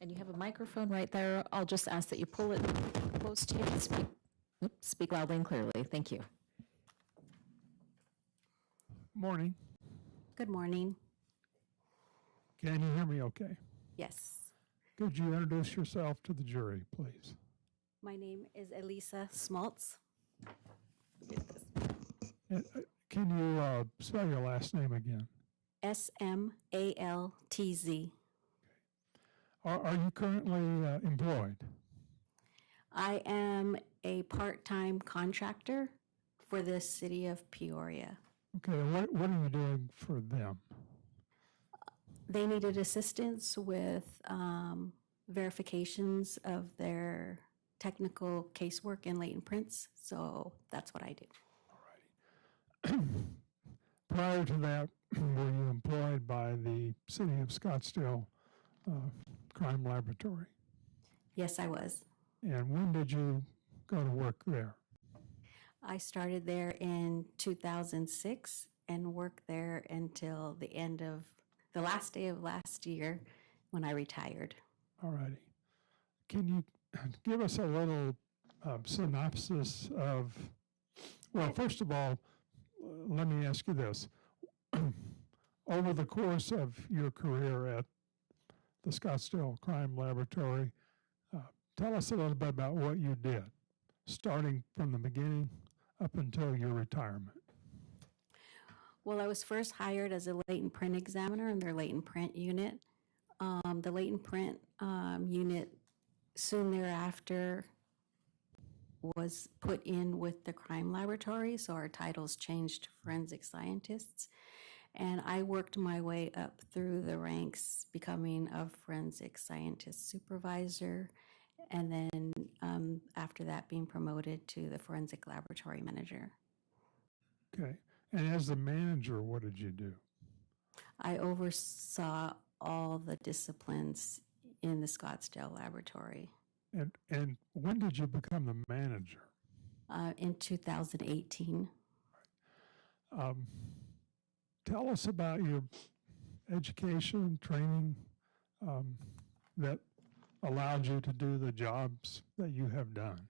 And you have a microphone right there. I'll just ask that you pull it close to you and speak loudly and clearly. Thank you. Morning. Good morning. Can you hear me okay? Yes. Could you introduce yourself to the jury, please? My name is Elisa Smaltz. Can you spell your last name again? Smaltz. Are you currently employed? I am a part-time contractor for the city of Peoria. Okay, what are you doing for them? They needed assistance with verifications of their technical casework and latent prints, so that's what I do. All righty. Prior to that, were you employed by the city of Scottsdale Crime Laboratory? Yes, I was. And when did you go to work there? I started there in 2006 and worked there until the last day of last year when I retired. All righty. Can you give us a little synopsis of, well, first of all, let me ask you this. Over the course of your career at the Scottsdale Crime Laboratory, tell us a little bit about what you did, starting from the beginning up until your retirement. Well, I was first hired as a latent print examiner in their latent print unit. The latent print unit soon thereafter was put in with the crime laboratory, so our titles changed to forensic scientists. And I worked my way up through the ranks, becoming a forensic scientist supervisor, and then after that being promoted to the forensic laboratory manager. Okay. And as the manager, what did you do? I oversaw all the disciplines in the Scottsdale laboratory. And when did you become the manager? In 2018. Tell us about your education, training that allowed you to do the jobs that you have done.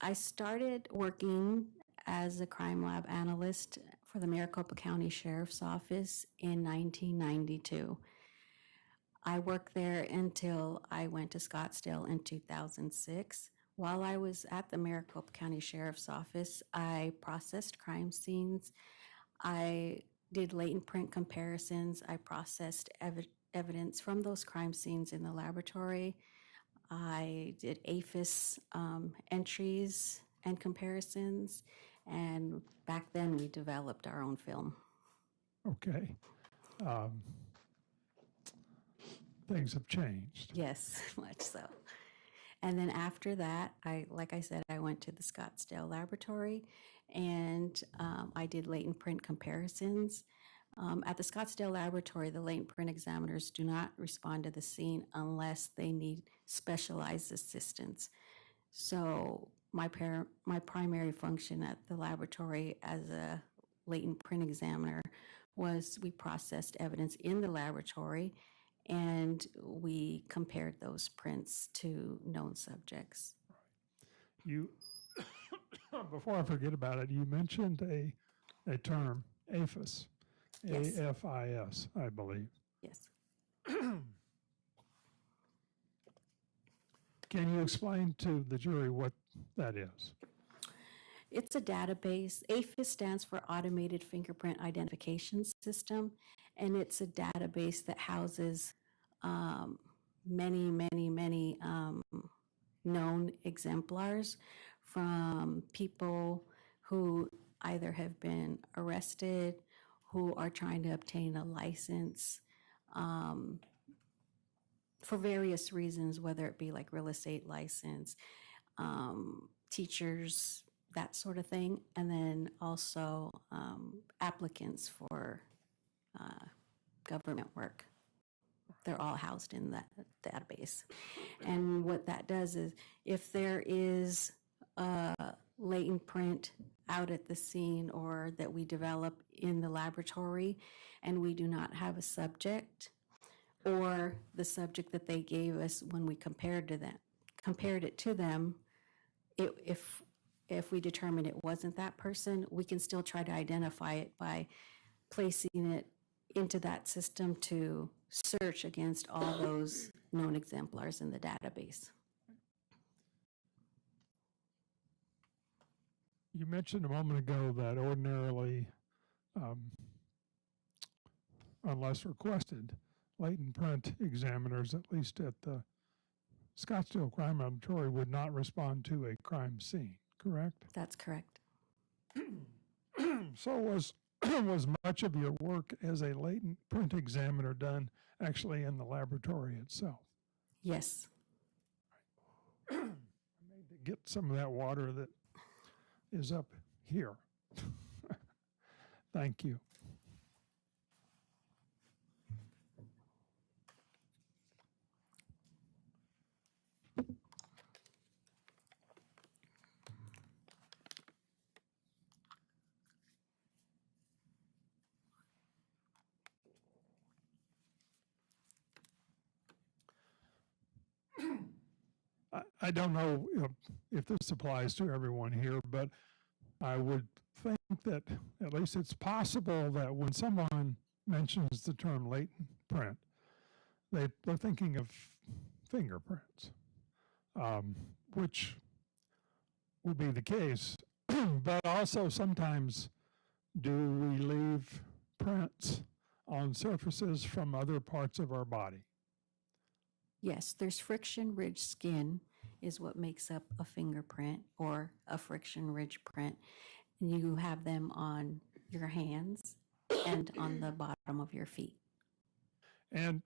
I started working as a crime lab analyst for the Maricopa County Sheriff's Office in 1992. I worked there until I went to Scottsdale in 2006. While I was at the Maricopa County Sheriff's Office, I processed crime scenes. I did latent print comparisons. I processed evidence from those crime scenes in the laboratory. I did APHIS entries and comparisons. And back then, we developed our own film. Okay. Um, Things have changed. Yes, much so. And then after that, like I said, I went to the Scottsdale laboratory and I did latent print comparisons. At the Scottsdale laboratory, the latent print examiners do not respond to the scene unless they need specialized assistance. So my primary function at the laboratory as a latent print examiner was we processed evidence in the laboratory and we compared those prints to known subjects. You, before I forget about it, you mentioned a term, APHIS, Yes. AFIS, I believe. Yes. Can you explain to the jury what that is? It's a database. APHIS stands for Automated Fingerprint Identification System, and it's a database that houses many known exemplars from people who either have been arrested, who are trying to obtain a license for various reasons, whether it be like real estate license, teachers, that sort of thing, and then also applicants for government work. They're all housed in that database. And what that does is if there is a latent print out at the scene or that we develop in the laboratory and we do not have a subject, or the subject that they gave us when we compared it to them, if we determine it wasn't that person, we can still try to identify it by placing it into that system to search against all those known exemplars in the database. You mentioned a moment ago that ordinarily, unless requested, latent print examiners, at least at the Scottsdale Crime Laboratory, would not respond to a crime scene, correct? That's correct. So was much of your work as a latent print examiner done actually in the laboratory itself? Yes. I need to get some of that water that is up here. Thank you. I don't know if this applies to everyone here, but I would think that at least it's possible that when someone mentions the term latent print, they're thinking of fingerprints, which would be the case. But also sometimes do we leave prints on surfaces from other parts of our body? Yes, there's friction ridge skin is what makes up a fingerprint or a friction ridge print. And you have them on your hands and on the bottom of your feet. And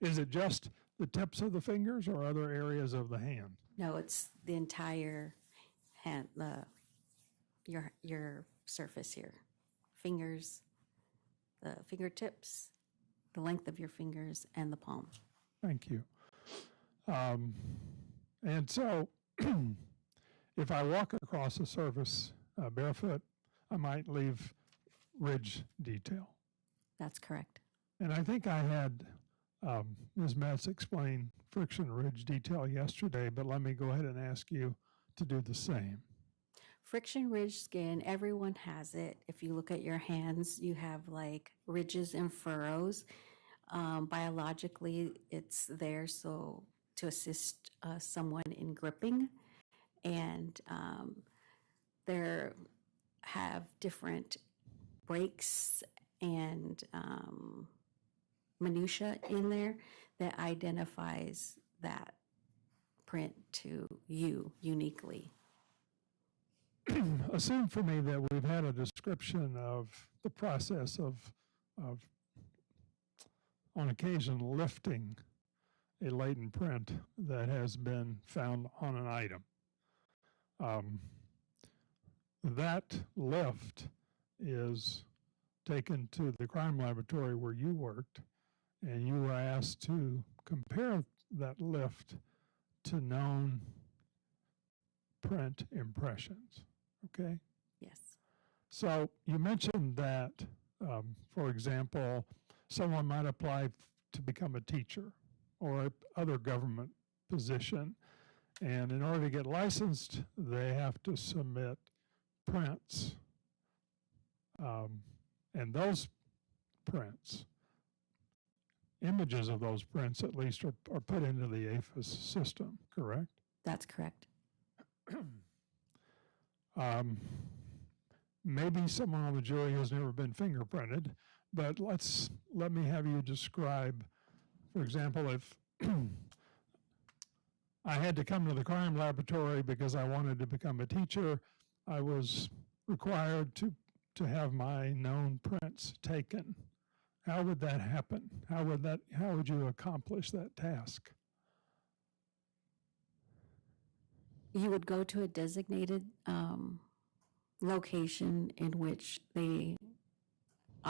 is it just the tips of the fingers or other areas of the hand? No, it's the entire hand, your surface here. Fingers, the fingertips, the length of your fingers, and the palm. Thank you. And so if I walk across a surface barefoot, I might leave ridge detail. That's correct. And I think I had Ms. Metz explain friction ridge detail yesterday, but let me go ahead and ask you to do the same. Friction ridge skin, everyone has it. If you look at your hands, you have like ridges and furrows. Biologically, it's there so to assist someone in gripping, and there have different breaks and minutia in there that identifies that print to you uniquely. Assume for me that we've had a description of the process of on occasion lifting a latent print that has been found on an item. That lift is taken to the crime laboratory where you worked, and you were asked to compare that lift to known print impressions, okay? Yes. So you mentioned that, for example, someone might apply to become a teacher or other government position, and in order to get licensed, they have to submit prints. And those prints, images of those prints at least, are put into the APHIS system, correct? That's correct. Maybe someone on the jury has never been fingerprinted, but let me have you describe, for example, if I had to come to the crime laboratory because I wanted to become a teacher, I was required to have my known prints taken. How would that happen? How would you accomplish that task? You would go to a designated location in which they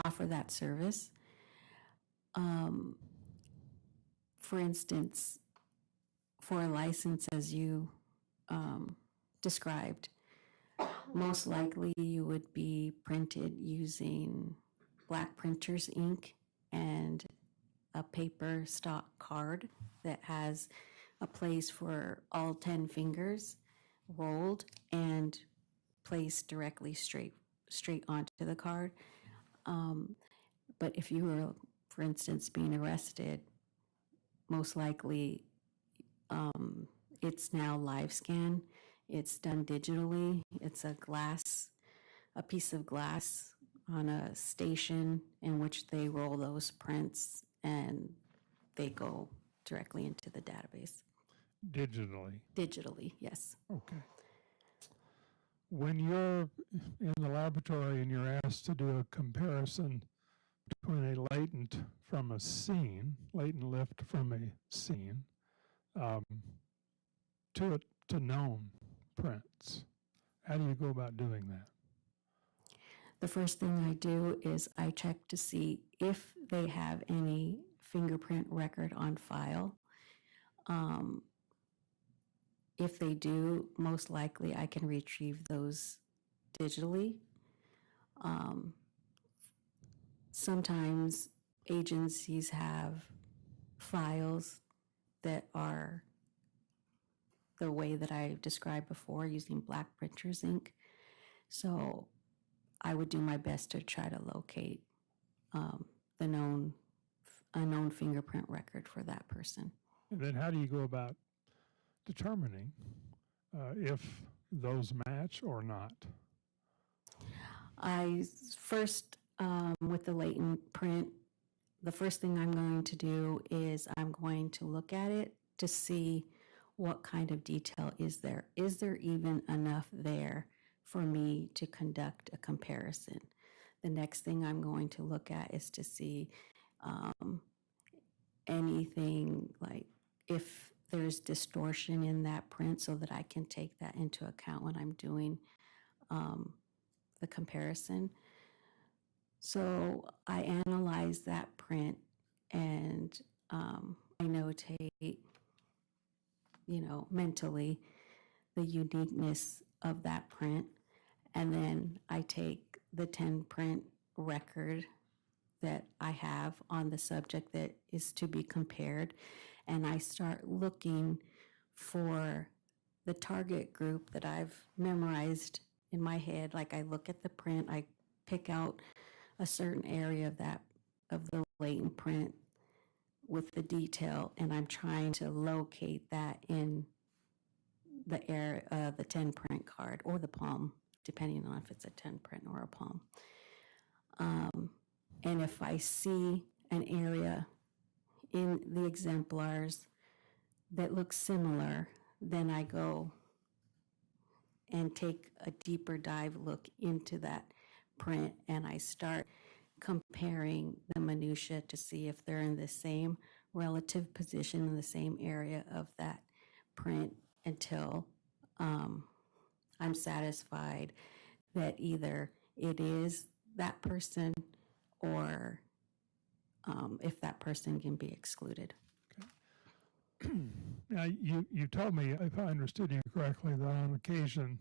offer that service. For instance, for a license as you described, most likely you would be printed using black printer's ink and a paper stock card that has a place for all 10 fingers rolled and placed directly straight onto the card. But if you were, for instance, being arrested, most likely it's now live scan. It's done digitally. It's a piece of glass on a station in which they roll those prints and they go directly into the database. Digitally? Digitally, yes. Okay. When you're in the laboratory and you're asked to do a comparison between a latent lift from a scene, to known prints, how do you go about doing that? The first thing I do is I check to see if they have any fingerprint record on file. If they do, most likely I can retrieve those digitally. Sometimes agencies have files that are the way that I described before, using black printer's ink. So I would do my best to try to locate a known fingerprint record for that person. And then how do you go about determining if those match or not? I first, with the latent print, the first thing I'm going to do is I'm going to look at it to see what kind of detail is there. Is there even enough there for me to conduct a comparison? The next thing I'm going to look at is to see anything like if there's distortion in that print so that I can take that into account when I'm doing the comparison. So I analyze that print and I notate, mentally the uniqueness of that print. And then I take the 10 print record that I have on the subject that is to be compared, and I start looking for the target group that I've memorized in my head. Like I look at the print, I pick out a certain area of the latent print with the detail, and I'm trying to locate that in the the 10 print card or the palm, depending on if it's a 10 print or a palm. And if I see an area in the exemplars that looks similar, then I go and take a deeper dive look into that print, and I start comparing the minutia to see if they're in the same relative position in the same area of that print until I'm satisfied that either it is that person or if that person can be excluded. Now, you told me, if I understood you correctly, that on occasion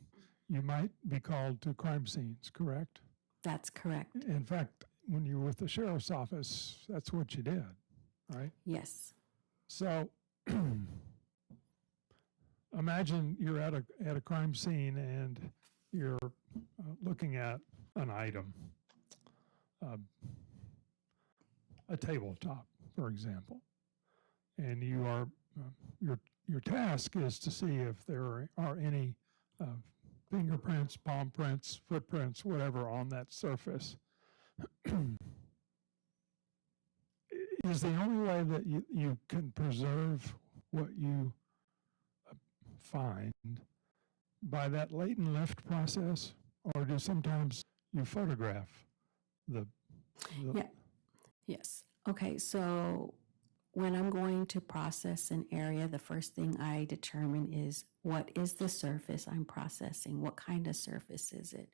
you might be called to crime scenes, correct? That's correct. In fact, when you were with the sheriff's office, that's what you did, right? Yes. So imagine you're at a crime scene and you're looking at an item, a tabletop, for example, and you are your task is to see if there are any fingerprints, palm prints, footprints, whatever on that surface. Is the only way that you can preserve what you find by that latent lift process, or do sometimes you photograph the Yeah. Yes. Okay, so when I'm going to process an area, the first thing I determine is what is the surface I'm processing? What kind of surface is it?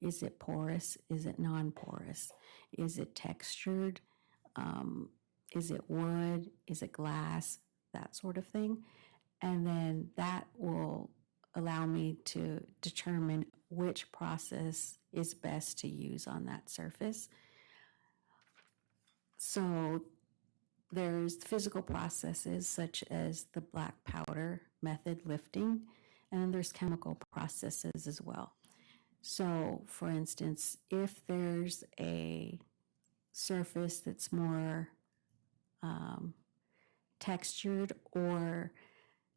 Is it porous? Is it non-porous? Is it textured? Is it wood? Is it glass? That sort of thing. And then that will allow me to determine which process is best to use on that surface. So there's physical processes such as the black powder method lifting, and then there's chemical processes as well. So, for instance, if there's a surface that's more textured, or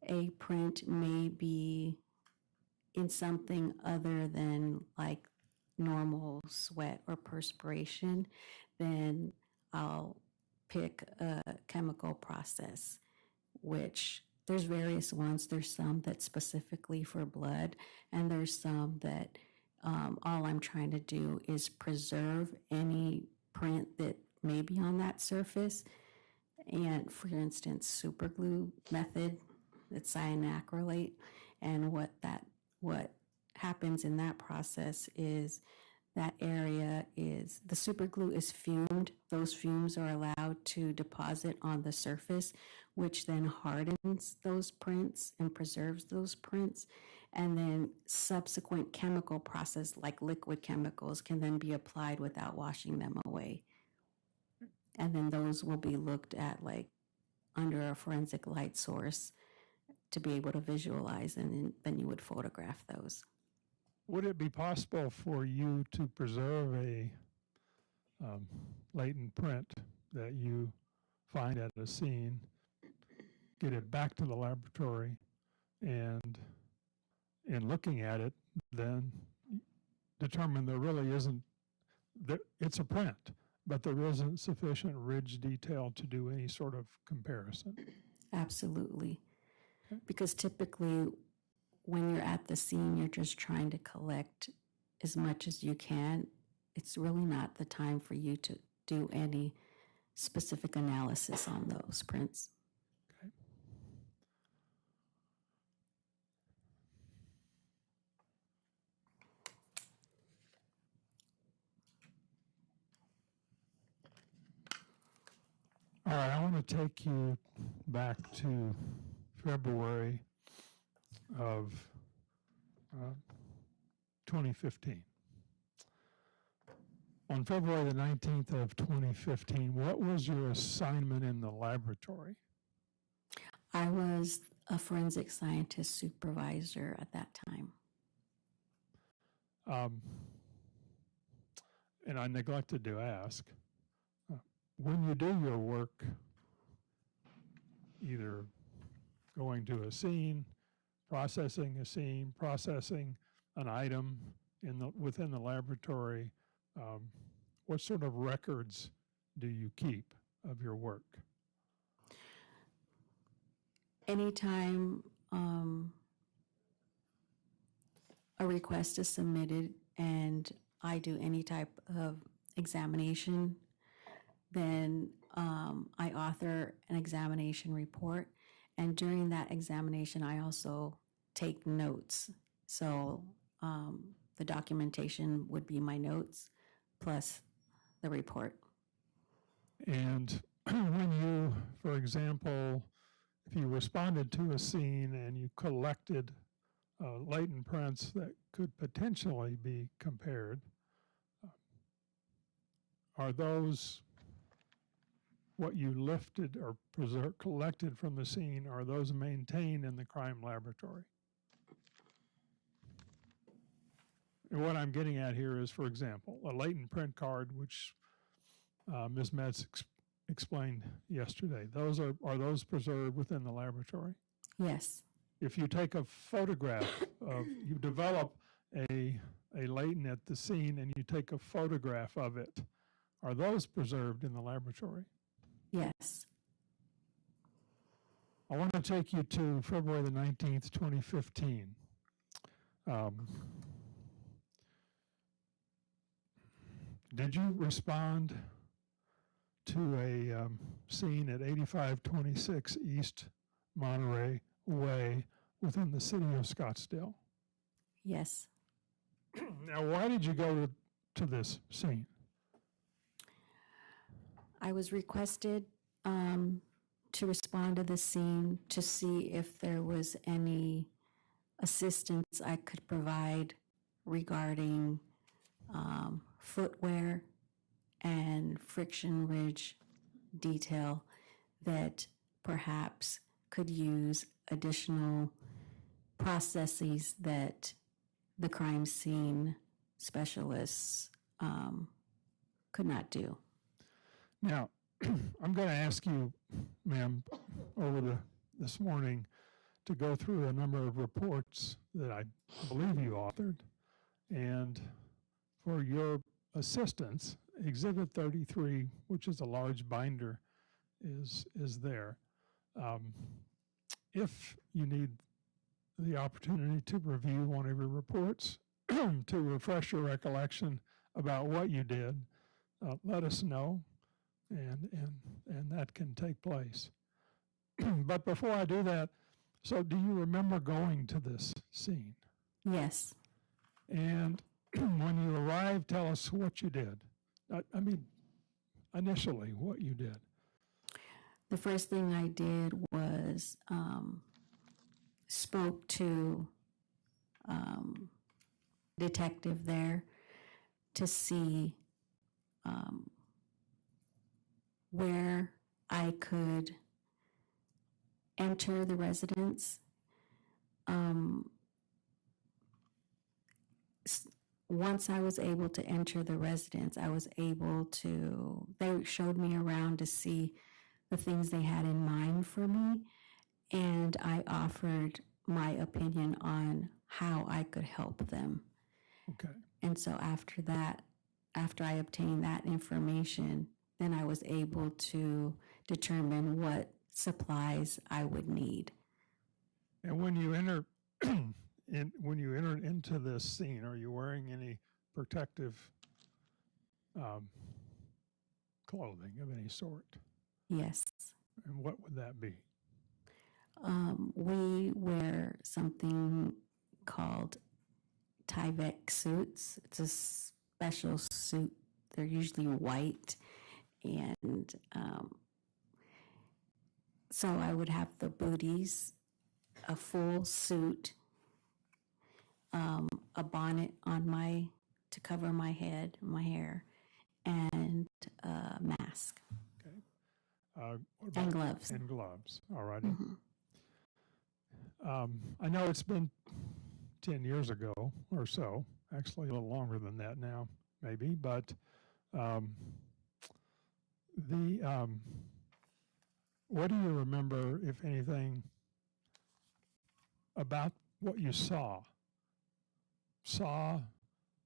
a print may be in something other than like normal sweat or perspiration, then I'll pick a chemical process, which there's various ones. There's some that's specifically for blood, and there's some that all I'm trying to do is preserve any print that may be on that surface. And for instance, super glue method, it's cyanacrylate, and what happens in that process is that area is, the super glue is fumed. Those fumes are allowed to deposit on the surface, which then hardens those prints and preserves those prints. And then subsequent chemical process, like liquid chemicals, can then be applied without washing them away. And then those will be looked at like under a forensic light source to be able to visualize, and then you would photograph those. Would it be possible for you to preserve a latent print that you find at a scene, get it back to the laboratory, and in looking at it, then determine there really isn't, it's a print, but there isn't sufficient ridge detail to do any sort of comparison? Absolutely. Okay. Because typically when you're at the scene, you're just trying to collect as much as you can. It's really not the time for you to do any specific analysis on those prints. Okay. All right, I want to take you back to February of 2015. On February the 19th of 2015, what was your assignment in the laboratory? I was a forensic scientist supervisor at that time. And I neglected to ask, when you do your work either going to a scene, processing an item within the laboratory. What sort of records do you keep of your work? Anytime a request is submitted and I do any type of examination, then I author an examination report. And during that examination, I also take notes. So the documentation would be my notes plus the report. And when you, for example, if you responded to a scene and you collected latent prints that could potentially be compared, are those what you lifted or collected from the scene, are those maintained in the crime laboratory? And what I'm getting at here is, for example, a latent print card, which Ms. Metz explained yesterday. Are those preserved within the laboratory? Yes. If you take a photograph of, you develop a latent at the scene and you take a photograph of it, are those preserved in the laboratory? Yes. I want to take you to February the 19th, 2015. Did you respond to a scene at 8526 East Monterey Way within the city of Scottsdale? Yes. Now, why did you go to this scene? I was requested to respond to the scene to see if there was any assistance I could provide regarding footwear and friction ridge detail that perhaps could use additional processes that the crime scene specialists could not do. Now, I'm going to ask you, ma'am, this morning to go through a number of reports that I believe you authored, and for your assistance, Exhibit 33, which is a large binder, is there. If you need the opportunity to review one of your reports to refresh your recollection about what you did, let us know, and that can take place. But before I do that, so do you remember going to this scene? Yes. And when you arrived, tell us what you did. I mean, initially, what you did. The first thing I did was spoke to detective there to see where I could enter the residence. Once I was able to enter the residence, they showed me around to see the things they had in mind for me, and I offered my opinion on how I could help them. Okay. And so after that, after I obtained that information, then I was able to determine what supplies I would need. And when you enter when you entered into this scene, are you wearing any protective clothing of any sort? Yes. And what would that be? We wear something called Tyvek suits. It's a special suit. They're usually white. And so I would have the booties, a full suit, a bonnet on to cover my head, my hair, and a mask. Okay. What about And gloves. And gloves. All righty. Mm-hmm. I know it's been 10 years ago or so, actually a little longer than that now, maybe, but what do you remember, if anything, about what you saw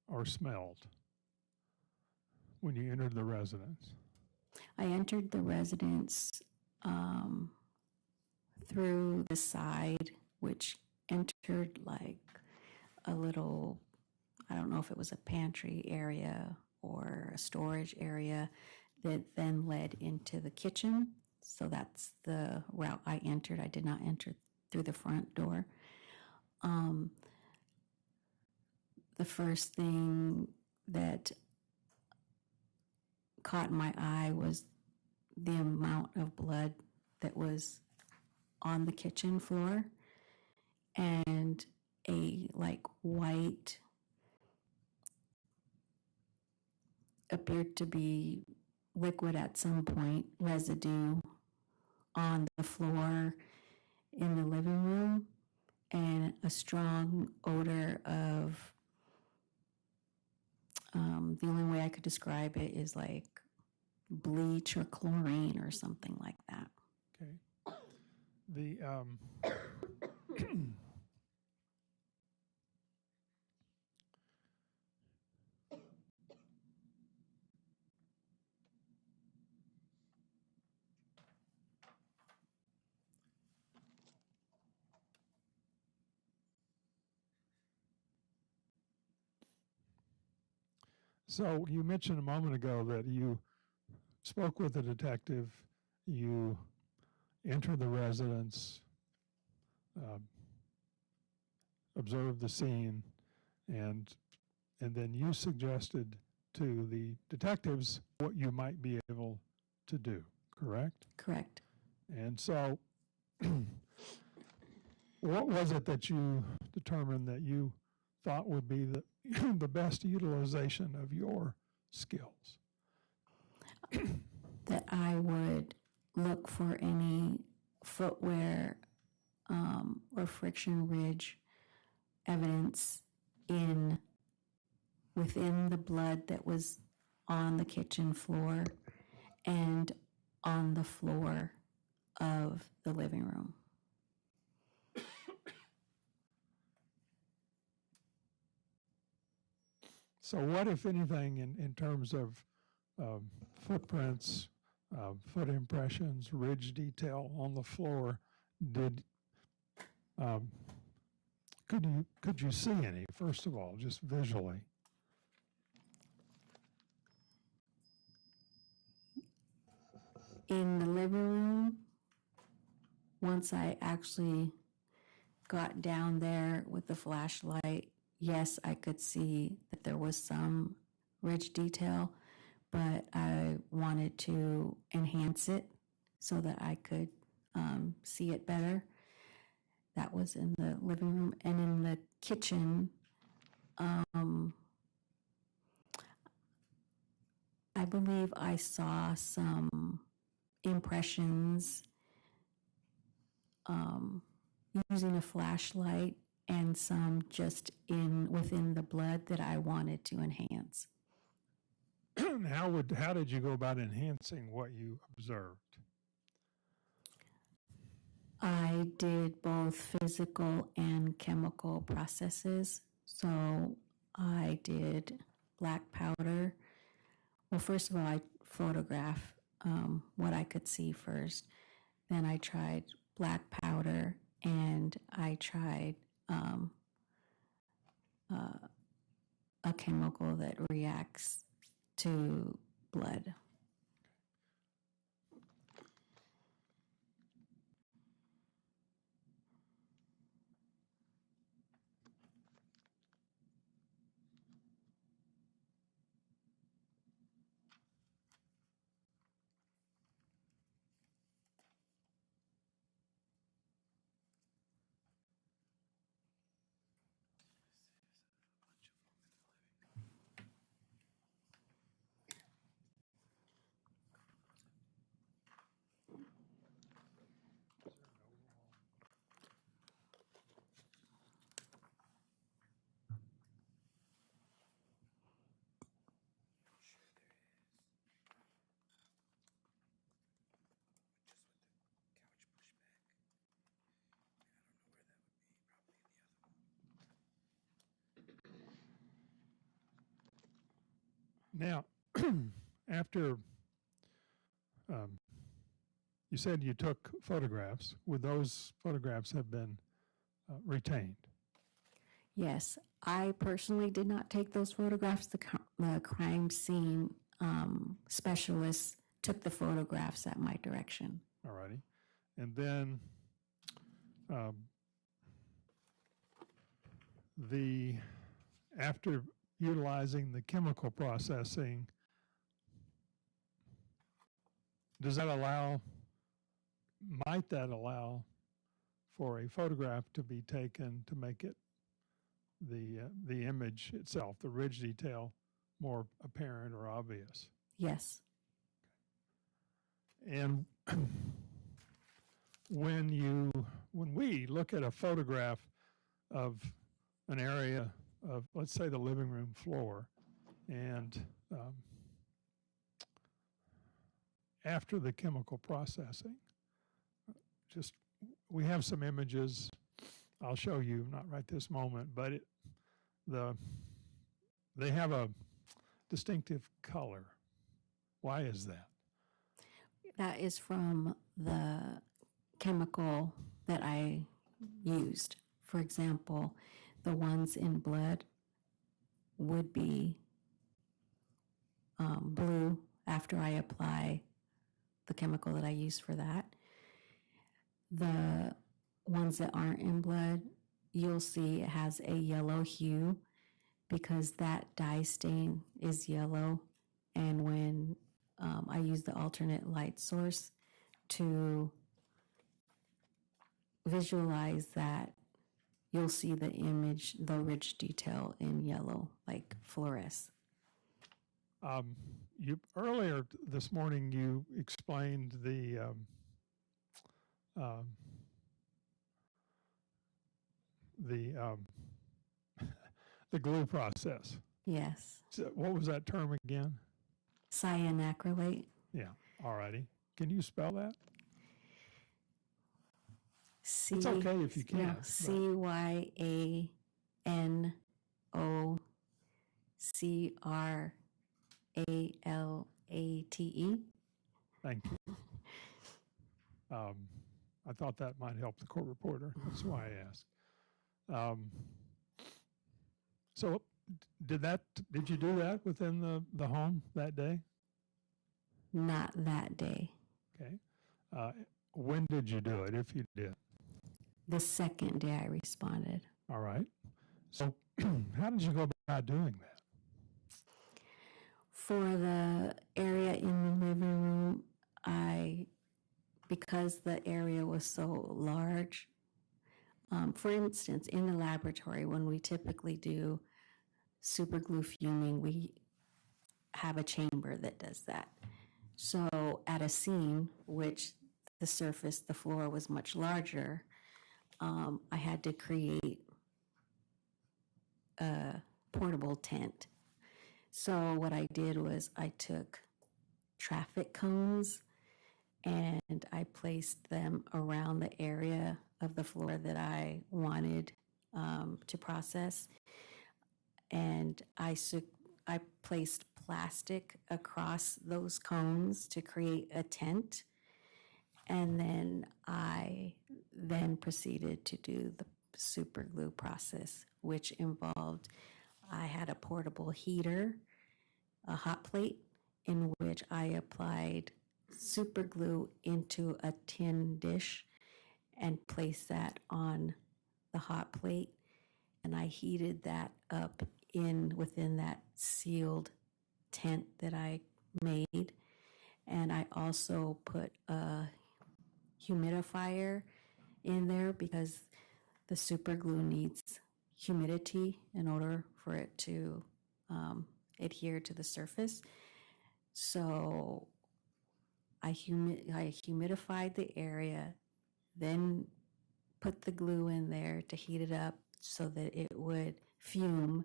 or smelled when you entered the residence? I entered the residence through the side, which entered like a little, I don't know if it was a pantry area or a storage area that then led into the kitchen. So that's the route I entered. I did not enter through the front door. The first thing that caught my eye was the amount of blood that was on the kitchen floor, and a like white, appeared to be liquid at some point, residue on the floor in the living room, and a strong odor of, the only way I could describe it is like bleach or chlorine or something like that. Okay. The so you mentioned a moment ago that you spoke with a detective, you entered the residence, uh, observed the scene, and then you suggested to the detectives what you might be able to do, correct? Correct. And so what was it that you determined that you thought would be the, the best utilization of your skills? That I would look for any footwear or friction ridge evidence within the blood that was on the kitchen floor and on the floor of the living room. So what, if anything, in terms of footprints, foot impressions, ridge detail on the floor, did could you see any, first of all, just visually? In the living room, once I actually got down there with the flashlight, yes, I could see that there was some ridge detail, but I wanted to enhance it so that I could see it better. That was in the living room. And in the kitchen, I believe I saw some impressions using a flashlight, and some just within the blood that I wanted to enhance. How did you go about enhancing what you observed? I did both physical and chemical processes. So I did black powder. Well, first of all, I photographed what I could see first. Then I tried black powder, and I tried a chemical that reacts to blood. Now, after you said you took photographs, would those photographs have been retained? Yes, I personally did not take those photographs. The crime scene specialist took the photographs at my direction. All righty. And then the after utilizing the chemical processing, does that allow, might that allow for a photograph to be taken to make it the image itself, the ridge detail, more apparent or obvious? Yes. And when we look at a photograph of an area of, let's say, the living room floor, and after the chemical processing, just we have some images. I'll show you, not right this moment, but they have a distinctive color. Why is that? That is from the chemical that I used. For example, the ones in blood would be blue after I apply the chemical that I use for that. The ones that aren't in blood, you'll see it has a yellow hue because that dye stain is yellow. And when I use the alternate light source to visualize that, you'll see the image, the ridge detail in yellow, like fluoresce. You earlier this morning you explained the the glue process. Yes. So what was that term again? Cyanacrylate. Yeah. All righty. Can you spell that? It's okay if you can't. Yeah, CYANOCRALATE. Thank you. I thought that might help the court reporter. That's why I asked. So did you do that within the home that day? Not that day. Okay. When did you do it, if you did? The second day I responded. All right. So how did you go about doing that? For the area in the living room, because the area was so large, for instance, in the laboratory, when we typically do super glue fuming, we have a chamber that does that. So at a scene, which the floor was much larger, I had to create a portable tent. So what I did was I took traffic cones and I placed them around the area of the floor that I wanted to process. And I placed plastic across those cones to create a tent. And then I proceeded to do the super glue process, which involved, I had a portable heater, a hot plate, in which I applied super glue into a tin dish and placed that on the hot plate. And I heated that up within that sealed tent that I made. And I also put a humidifier in there because the super glue needs humidity in order for it to adhere to the surface. So I humidified the area, then put the glue in there to heat it up so that it would fume,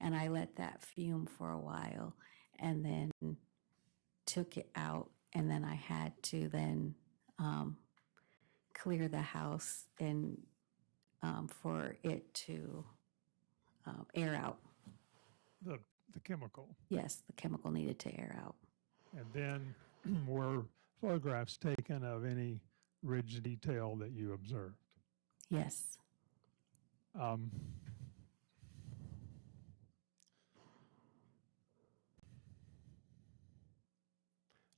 and I let that fume for a while and then took it out, and then I had to then clear the house and for it to air out. the chemical. Yes, the chemical needed to air out. And then were photographs taken of any ridge detail that you observed? Yes. Um,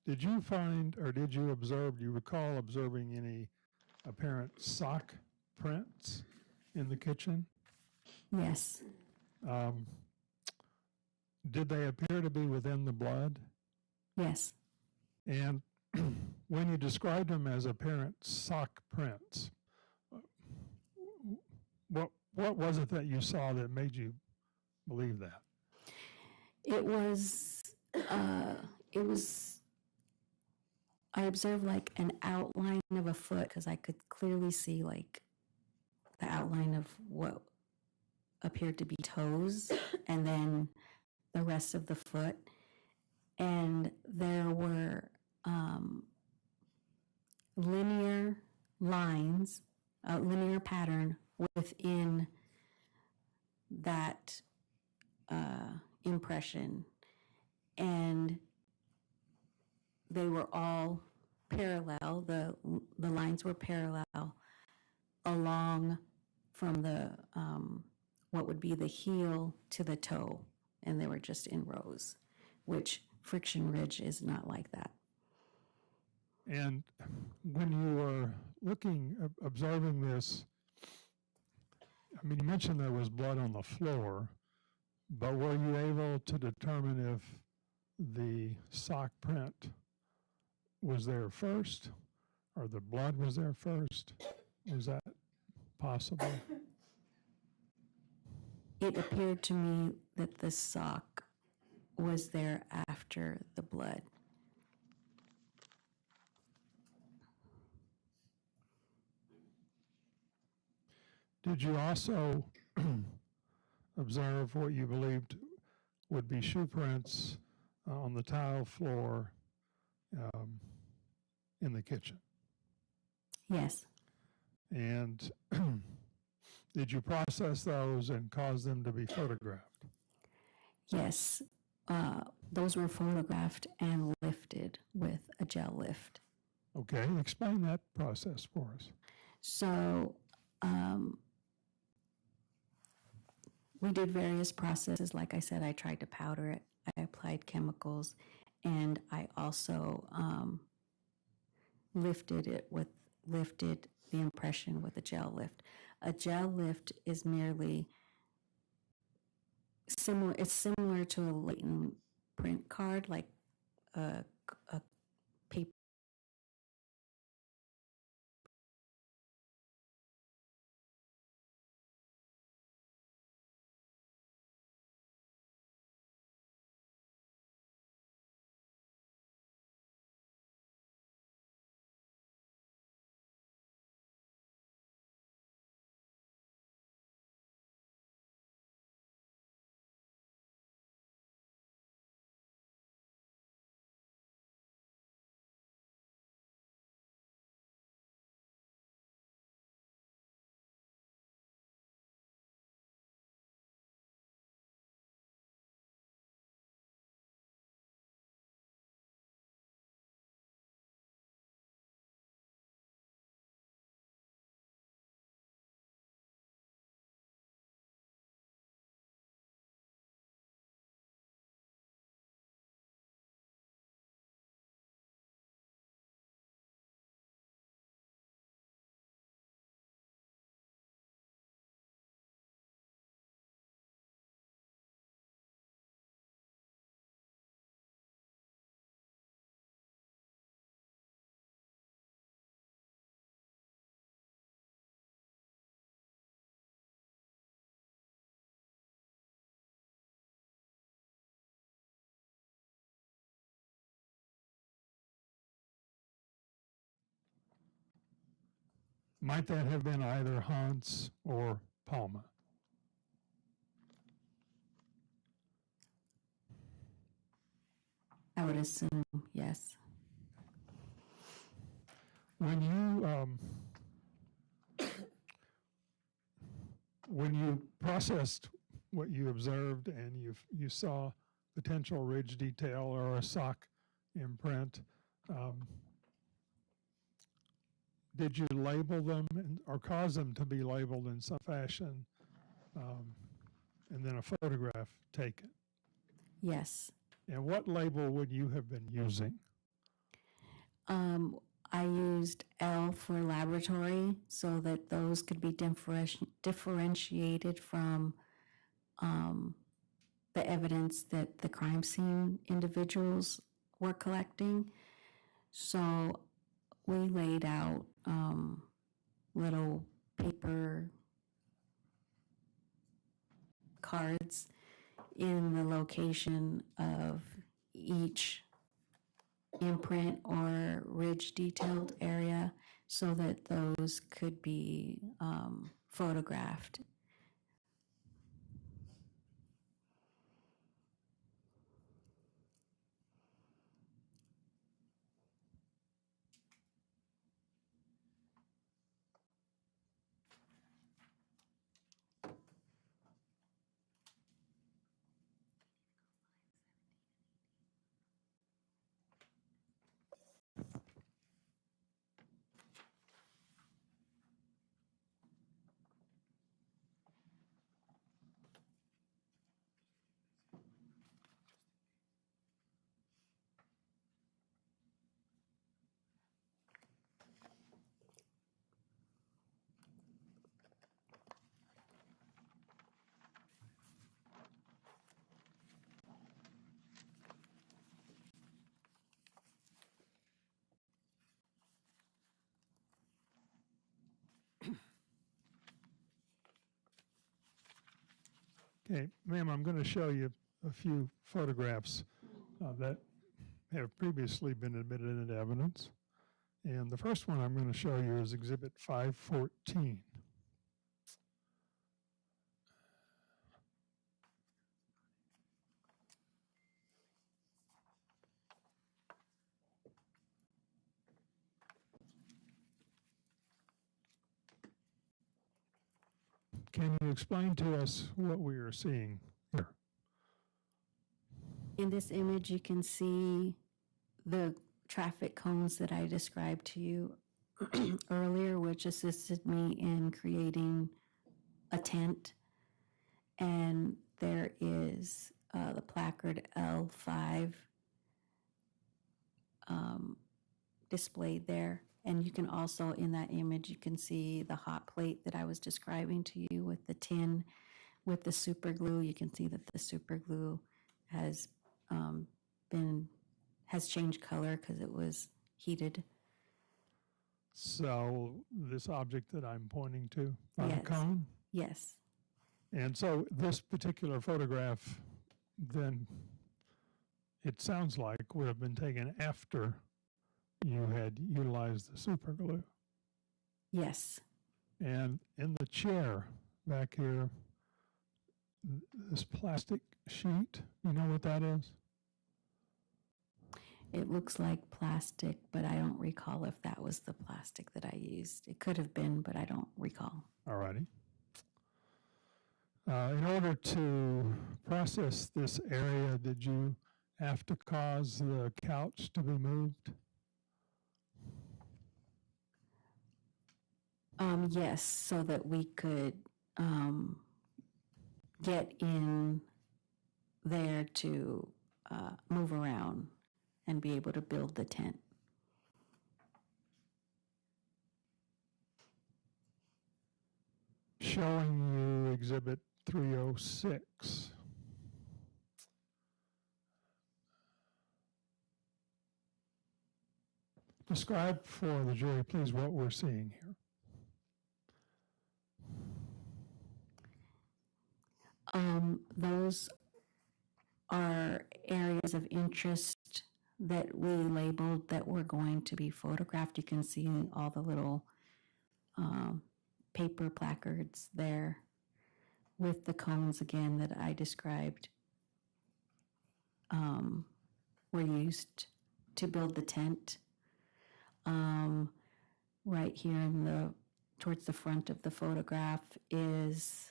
did you find, or did you observe, do you recall observing any apparent sock prints in the kitchen? Yes. Um, did they appear to be within the blood? Yes. And when you described them as apparent sock prints, what was it that you saw that made you believe that? It was, I observed like an outline of a foot because I could clearly see like the outline of what appeared to be toes and then the rest of the foot. And there were linear lines, a linear pattern within that impression. And they were all parallel. The lines were parallel along from the what would be the heel to the toe, and they were just in rows, which friction ridge is not like that. And when you were looking, observing this, I mean, you mentioned there was blood on the floor, but were you able to determine if the sock print was there first or the blood was there first? Was that possible? It appeared to me that the sock was there after the blood. Did you also observe what you believed would be shoe prints on the tile floor in the kitchen? Yes. And did you process those and cause them to be photographed? Yes. Those were photographed and lifted with a gel lift. Okay, explain that process for us. So we did various processes. Like I said, I tried to powder it. I applied chemicals, and I also lifted the impression with a gel lift. A gel lift is merely similar. It's similar to a latent print card, like a paper. Might that have been either Hans or Palma? I would assume, yes. When you processed what you observed and you saw potential ridge detail or a sock imprint, did you label them or cause them to be labeled in some fashion, and then a photograph taken? Yes. And what label would you have been using? I used L for laboratory so that those could be differentiated from the evidence that the crime scene individuals were collecting. So we laid out little paper cards in the location of each imprint or ridge detailed area so that those could be photographed. Okay, ma'am, I'm going to show you a few photographs that have previously been admitted into evidence. And the first one I'm going to show you is Exhibit 514. Can you explain to us what we are seeing here? In this image, you can see the traffic cones that I described to you earlier, which assisted me in creating a tent. And there is the placard L5 displayed there. And you can also, in that image, you can see the hot plate that I was describing to you with the tin, with the super glue. You can see that the super glue has changed color because it was heated. So this object that I'm pointing to on Yes. the cone? Yes. And so this particular photograph then, it sounds like, would have been taken after you had utilized the super glue. Yes. And in the chair back here, this plastic sheet, you know what that is? It looks like plastic, but I don't recall if that was the plastic that I used. It could have been, but I don't recall. All righty. In order to process this area, did you have to cause the couch to be moved? Yes, so that we could get in there to move around and be able to build the tent. Showing you Exhibit 306. Describe for the jury, please, what we're seeing here. Those are areas of interest that we labeled that were going to be photographed. You can see all the little paper placards there with the cones again that I described were used to build the tent. Right here towards the front of the photograph is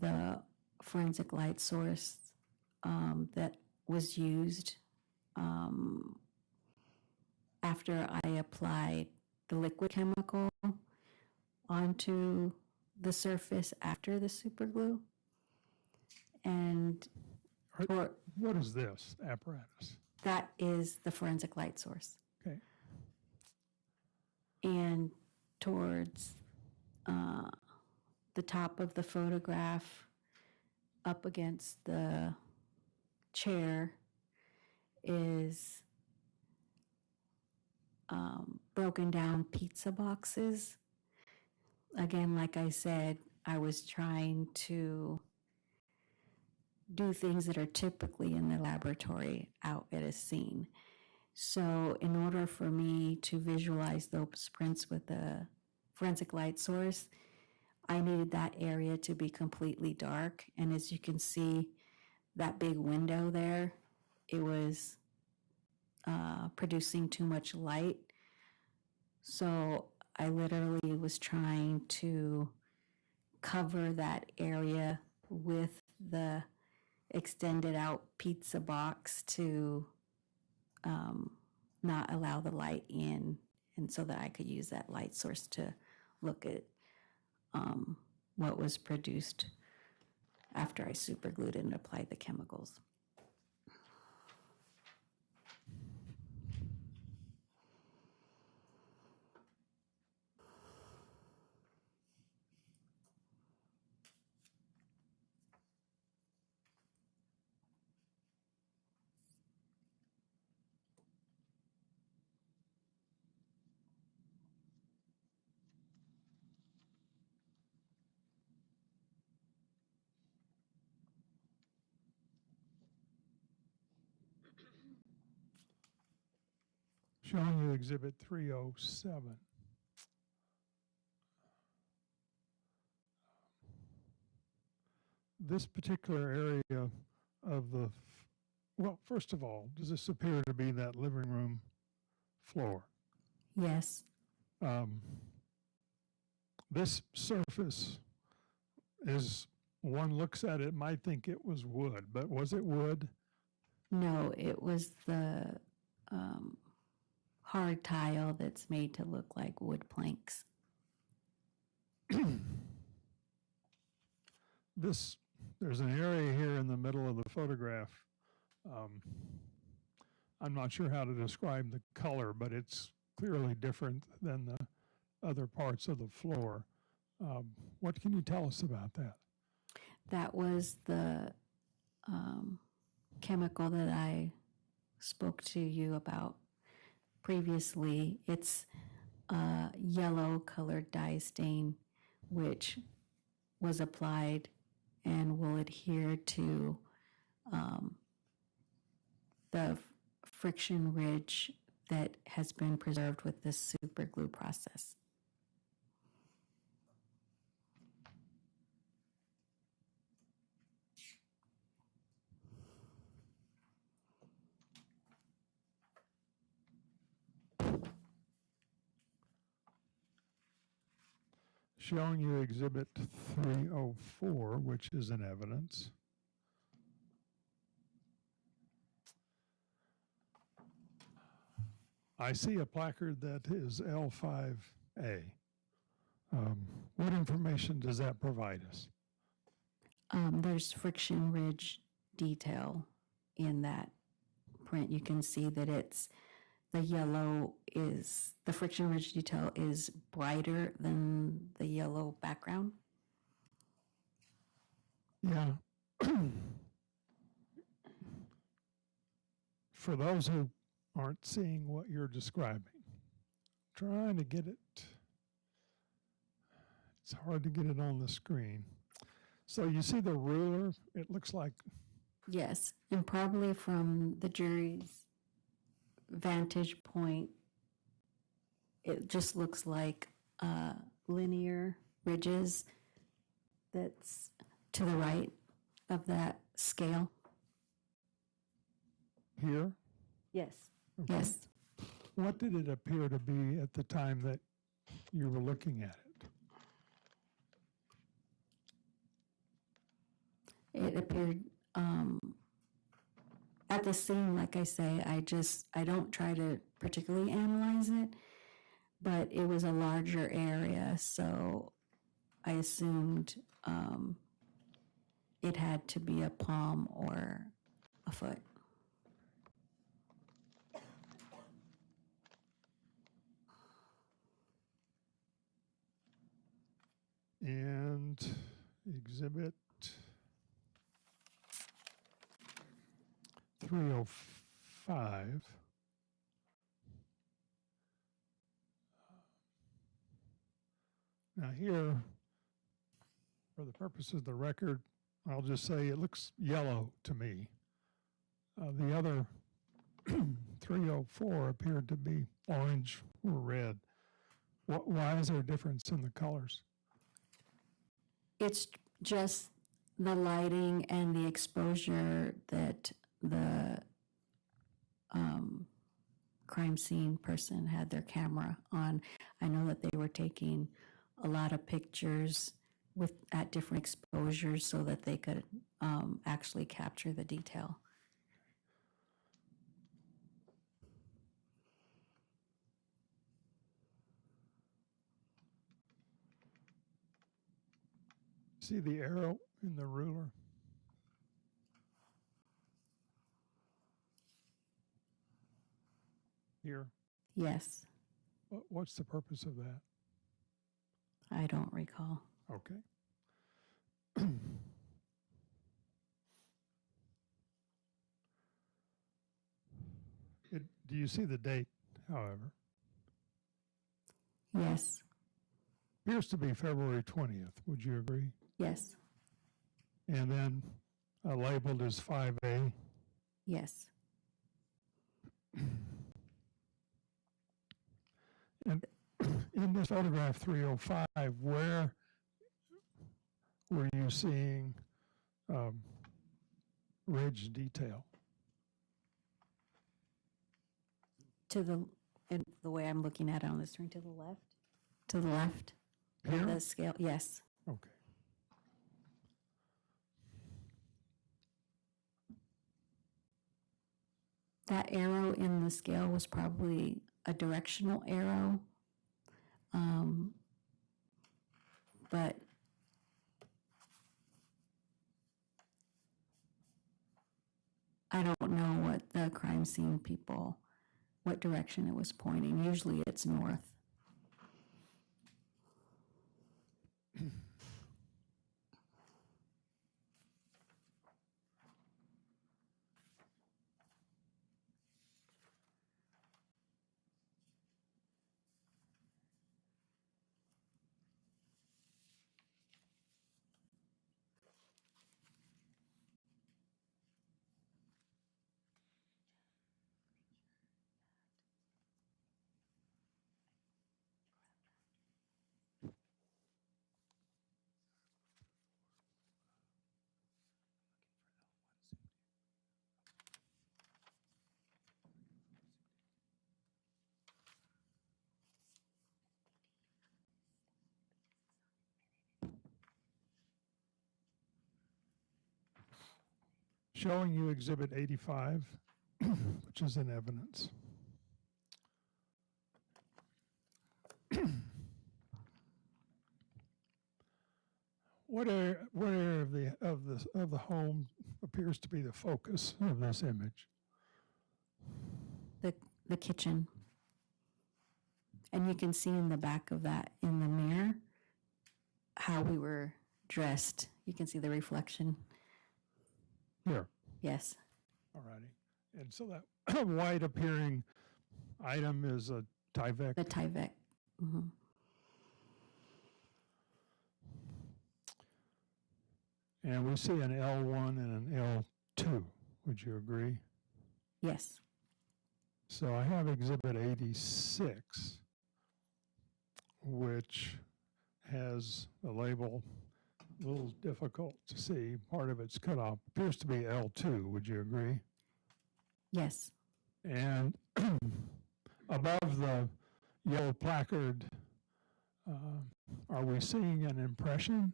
the forensic light source that was used after I applied the liquid chemical onto the surface after the super glue. And What is this apparatus? that is the forensic light source. Okay. And towards the top of the photograph, up against the chair, is broken down pizza boxes. Again, like I said, I was trying to do things that are typically in the laboratory out at a scene. So in order for me to visualize those prints with the forensic light source, I needed that area to be completely dark. And as you can see, that big window there, it was producing too much light. So I literally was trying to cover that area with the extended out pizza box to not allow the light in, and so that I could use that light source to look at what was produced after I superglued it and applied the chemicals. Showing you Exhibit 307. This particular area of the, well, first of all, does this appear to be that living room floor? Yes. This surface is, one looks at it, might think it was wood, but was it wood? No, it was the hard tile that's made to look like wood planks. There's an area here in the middle of the photograph. I'm not sure how to describe the color, but it's clearly different than the other parts of the floor. What can you tell us about that? That was the chemical that I spoke to you about previously. It's a yellow colored dye stain, which was applied and will adhere to the friction ridge that has been preserved with the super glue process. Showing you Exhibit 304, which is in evidence. I see a placard that is L5A. What information does that provide us? There's friction ridge detail in that print. You can see that the yellow is, the friction ridge detail is brighter than the yellow background. Yeah. For those who aren't seeing what you're describing, trying to get it, it's hard to get it on the screen. So you see the ruler, it looks like. Yes, and probably from the jury's vantage point, it just looks like linear ridges that's to the right of that scale. Here? Yes. Okay. Yes. What did it appear to be at the time that you were looking at it? it appeared, at the scene, like I say, I don't try to particularly analyze it, but it was a larger area, so I assumed, it had to be a palm or a foot. And exhibit 305. Now here, for the purposes of the record, I'll just say it looks yellow to me. The other 304 appeared to be orange or red. Why is there a difference in the colors? It's just the lighting and the exposure that the crime scene person had their camera on. I know that they were taking a lot of pictures at different exposures so that they could actually capture the detail. See the arrow in the ruler? Here. Yes, What's the purpose of that? I don't recall. Okay. Do you see the date, however? Yes, Appears to be February 20th. Would you agree? yes, And then labeled as 5A. yes. And in this photograph 305, where were you seeing ridge detail? And the way I'm looking at it on the screen, to the left? To the left? Here? The scale, yes. Okay. That arrow in the scale was probably a directional arrow. But I don't know what the crime scene people, what direction it was pointing. Usually it's north. Showing you Exhibit 85, which is in evidence. What area of the home appears to be the focus of this image? The kitchen. And you can see in the back of that in the mirror how we were dressed. You can see the reflection. Here. Yes. All righty. And so that white appearing item is a Tyvek. The Tyvek. Mm-hmm. And we see an L1 and an L2. Would you agree? Yes. So I have Exhibit 86, which has a label a little difficult to see. Part of it's cut off. Appears to be L2. Would you agree? Yes. And above the yellow placard, are we seeing an impression?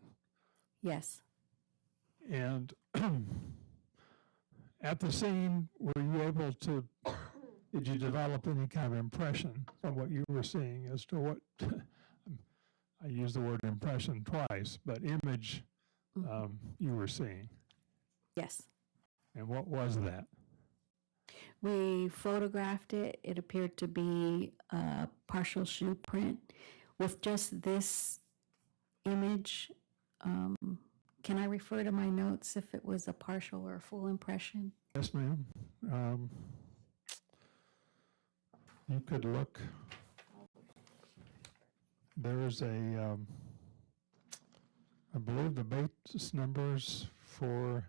Yes. And at the scene, were you able to, did you develop any kind of impression from what you were seeing as to what, I used the word impression twice, but image you were seeing? Yes. And what was that? We photographed it. It appeared to be a partial shoe print. With just this image, can I refer to my notes if it was a partial or a full impression? Yes, ma'am. You could look. There's I believe the base numbers for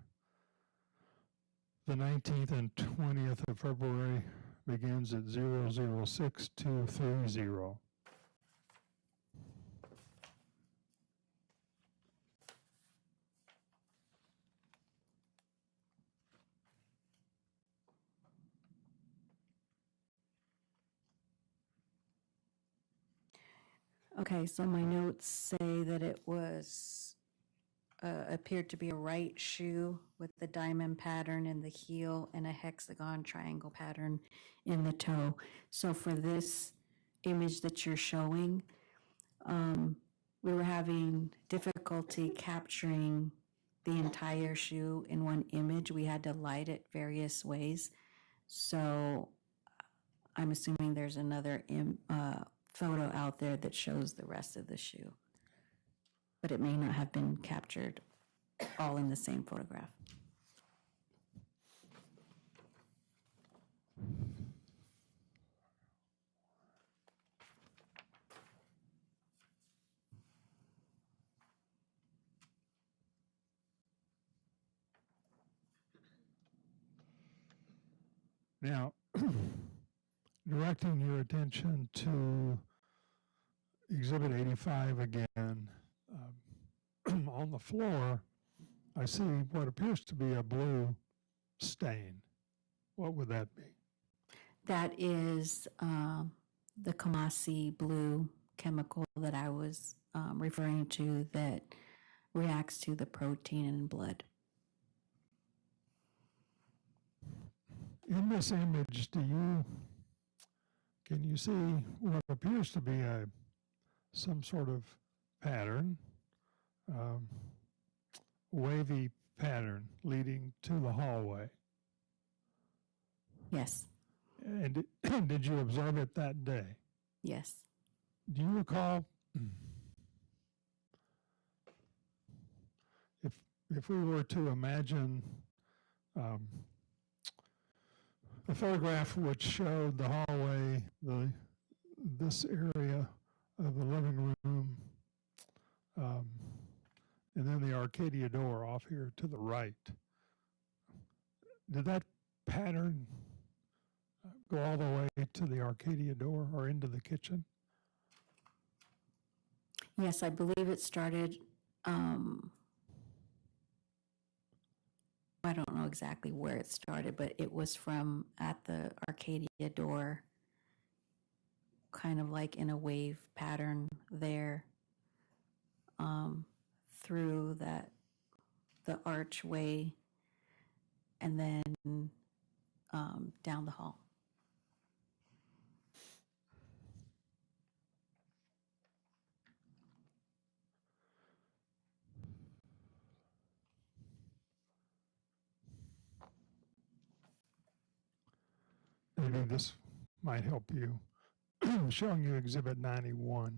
the 19th and 20th of February begins at 006230. Okay, so my notes say that it was, appeared to be a right shoe with the diamond pattern in the heel and a hexagon triangle pattern in the toe. So for this image that you're showing, we were having difficulty capturing the entire shoe in one image. We had to light it various ways. So I'm assuming there's another photo out there that shows the rest of the shoe. But it may not have been captured all in the same photograph. Now, directing your attention to Exhibit 85 again, on the floor, I see what appears to be a blue stain. What would that be? That is the Kamasi blue chemical that I was referring to that reacts to the protein in blood. In this image, can you see what appears to be some sort of pattern, wavy pattern leading to the hallway? Yes, And did you observe it that day? yes. Do you recall if we were to imagine a photograph which showed the hallway, this area of the living room, and then the Arcadia door off here to the right, did that pattern go all the way to the Arcadia door or into the kitchen? Yes, I believe it started, I don't know exactly where it started, but it was from at the Arcadia door, kind of like in a wave pattern there, through the archway, and then down the hall. Maybe this might help you. Showing you Exhibit 91.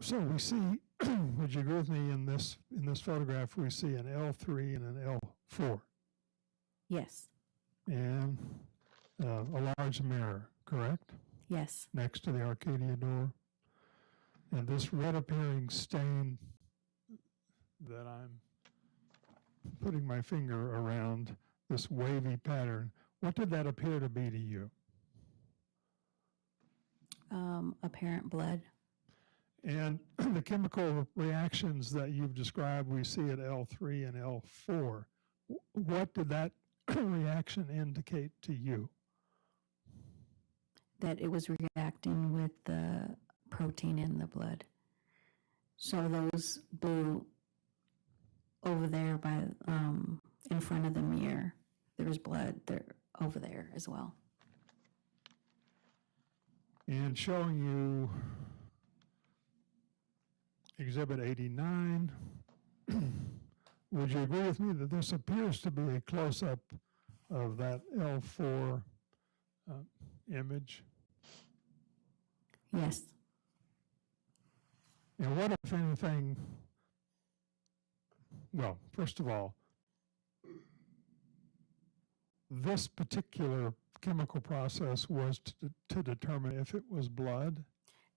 So we see, would you agree with me, in this photograph we see an L3 and an L4 Yes, and a large mirror, correct? yes, Next to the Arcadia door. And this red appearing stain that I'm putting my finger around, this wavy pattern, what did that appear to be to you? apparent blood. And the chemical reactions that you've described, we see at L3 and L4. What did that reaction indicate to you? That it was reacting with the protein in the blood. So those blue over there by in front of the mirror, there was blood there over there as well. And showing you Exhibit 89, would you agree with me that this appears to be a close-up of that L4 image? Yes. And what, if anything, well, first of all, this particular chemical process was to determine if it was blood?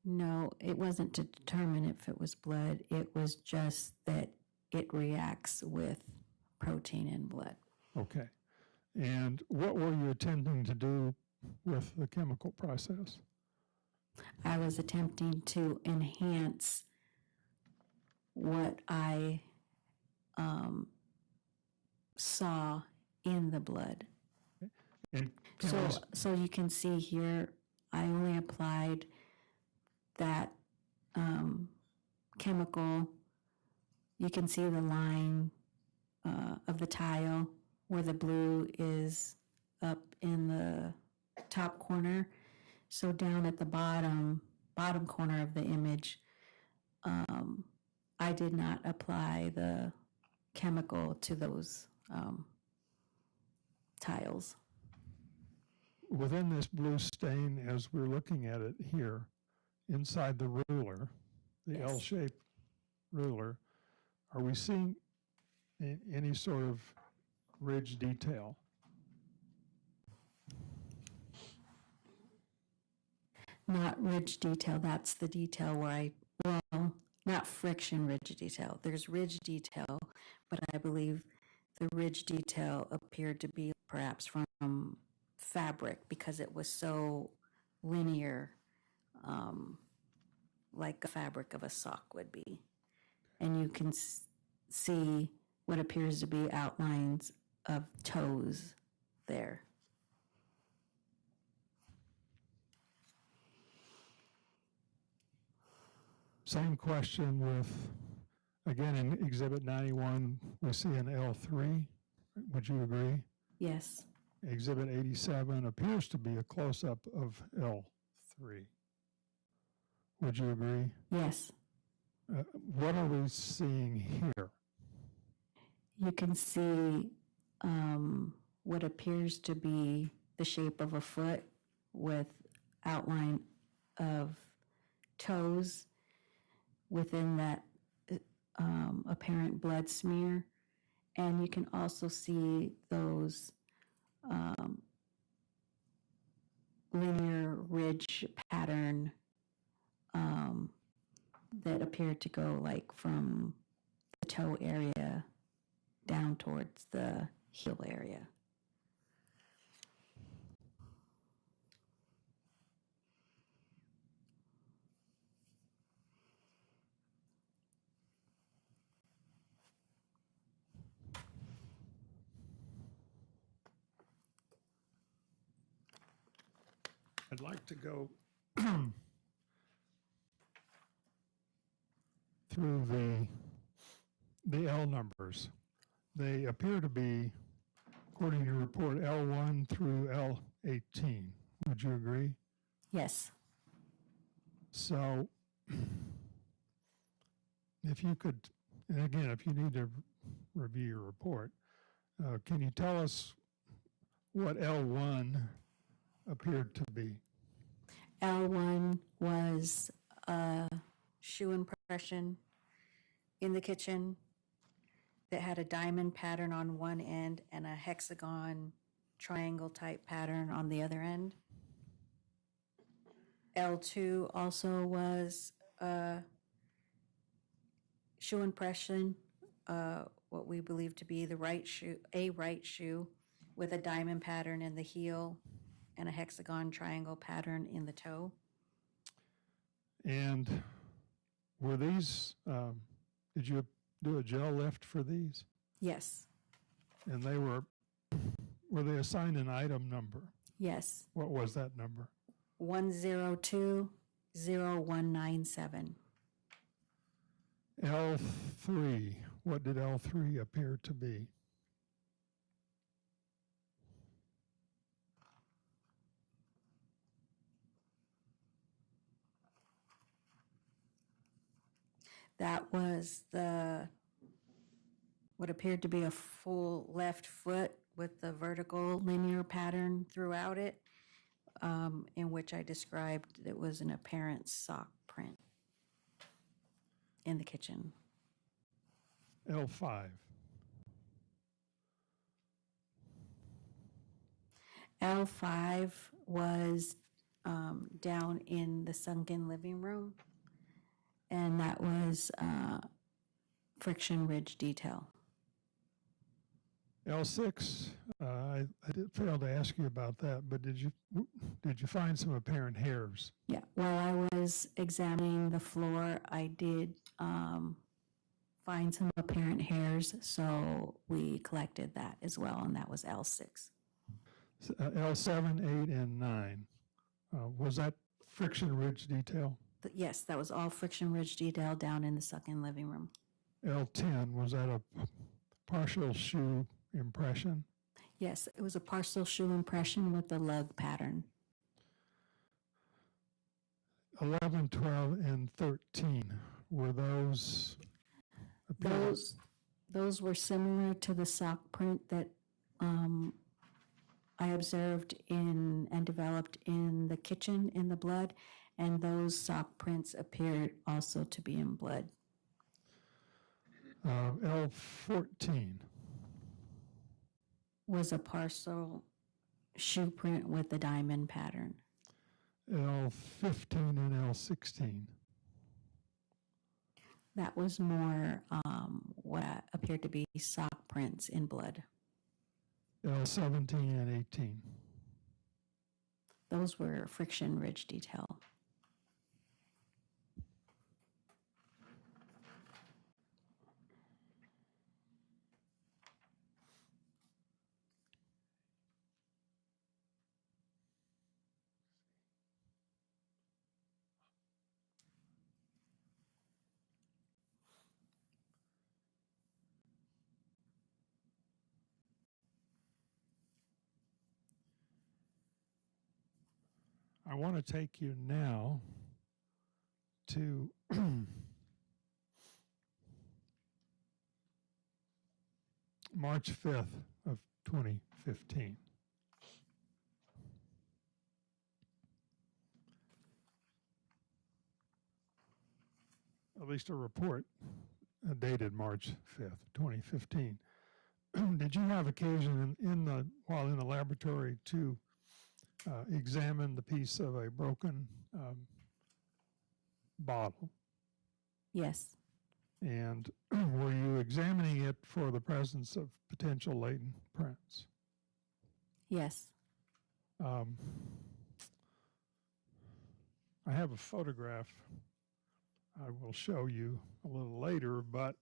No, it wasn't to determine if it was blood. It was just that it reacts with protein in blood. Okay. And what were you attempting to do with the chemical process? I was attempting to enhance what I saw in the blood. And So you can see here, I only applied that chemical. You can see the line of the tile where the blue is up in the top corner. So down at the bottom corner of the image, I did not apply the chemical to those tiles. within this blue stain, as we're looking at it here, inside the ruler, the Yes. L-shaped ruler, are we seeing any sort of ridge detail? Not ridge detail, that's the detail where not friction ridge detail. There's ridge detail, but I believe the ridge detail appeared to be perhaps from fabric because it was so linear, like a fabric of a sock would be. And you can see what appears to be outlines of toes there. Same question with, again, in Exhibit 91, we see an L3. Would you agree? Yes. Exhibit 87 appears to be a close-up of L3. Would you agree? Yes. What are we seeing here? You can see what appears to be the shape of a foot with outline of toes within that apparent blood smear. And you can also see those linear ridge pattern that appear to go like from the toe area down towards the heel area. I'd like to go through the L numbers. They appear to be, according to your report, L1 through L18. Would you agree? Yes. So if you could, and again, if you need to review your report, can you tell us what L1 appeared to be? L1 was a shoe impression in the kitchen that had a diamond pattern on one end and a hexagon triangle type pattern on the other end. L2 also was a shoe impression, what we believe to be a right shoe with a diamond pattern in the heel and a hexagon triangle pattern in the toe. And Were these, did you do a gel lift for these? Yes, And were they assigned an item number? yes. What was that number? 1020197. L3, what did L3 appear to be? That was what appeared to be a full left foot with the vertical linear pattern throughout it, in which I described it was an apparent sock print in the kitchen. L5. L5 was down in the sunken living room, and that was friction ridge detail. L6, I did fail to ask you about that, but did you find some apparent hairs? Yeah, while I was examining the floor, I did find some apparent hairs, so we collected that as well, and that was L6. L7, 8, and 9. Was that friction ridge detail? Yes, that was all friction ridge detail down in the sunken living room. L10, was that a partial shoe impression? Yes, it was a partial shoe impression with the lug pattern. 11, 12, and 13, were those? Those were similar to the sock print that I observed and developed in the kitchen in the blood, and those sock prints appeared also to be in blood. L14. Was a partial shoe print with the diamond pattern. L15 and L16. That was more what appeared to be sock prints in blood. L17 and 18. Those were friction ridge detail. I want to take you now to March 5th of 2015. At least a report dated March 5th, 2015. Did you have occasion while in the laboratory to examine the piece of a broken bottle? Yes, And were you examining it for the presence of potential latent prints? yes. I have a photograph I will show you a little later, but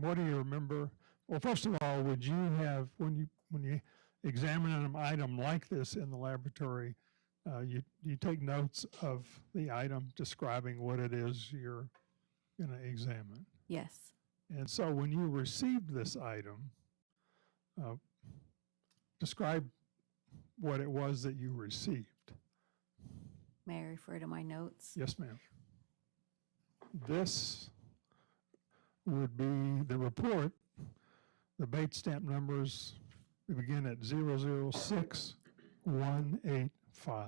what do you remember? Well, first of all, would you have, when you examine an item like this in the laboratory, you take notes of the item describing what it is you're going to examine? Yes. And so when you received this item, describe what it was that you received. May I refer to my notes? Yes, ma'am. This would be the report. The Bates stamp numbers begin at 006185.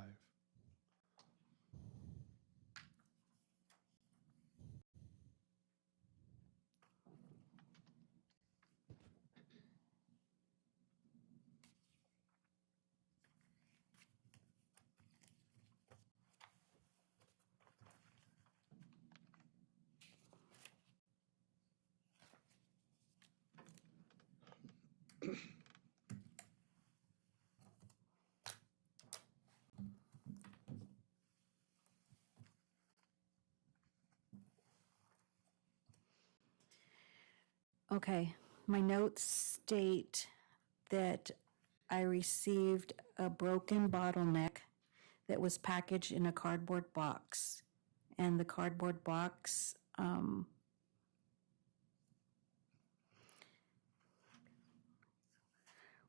Okay, my notes state that I received a broken bottleneck that was packaged in a cardboard box. And the cardboard box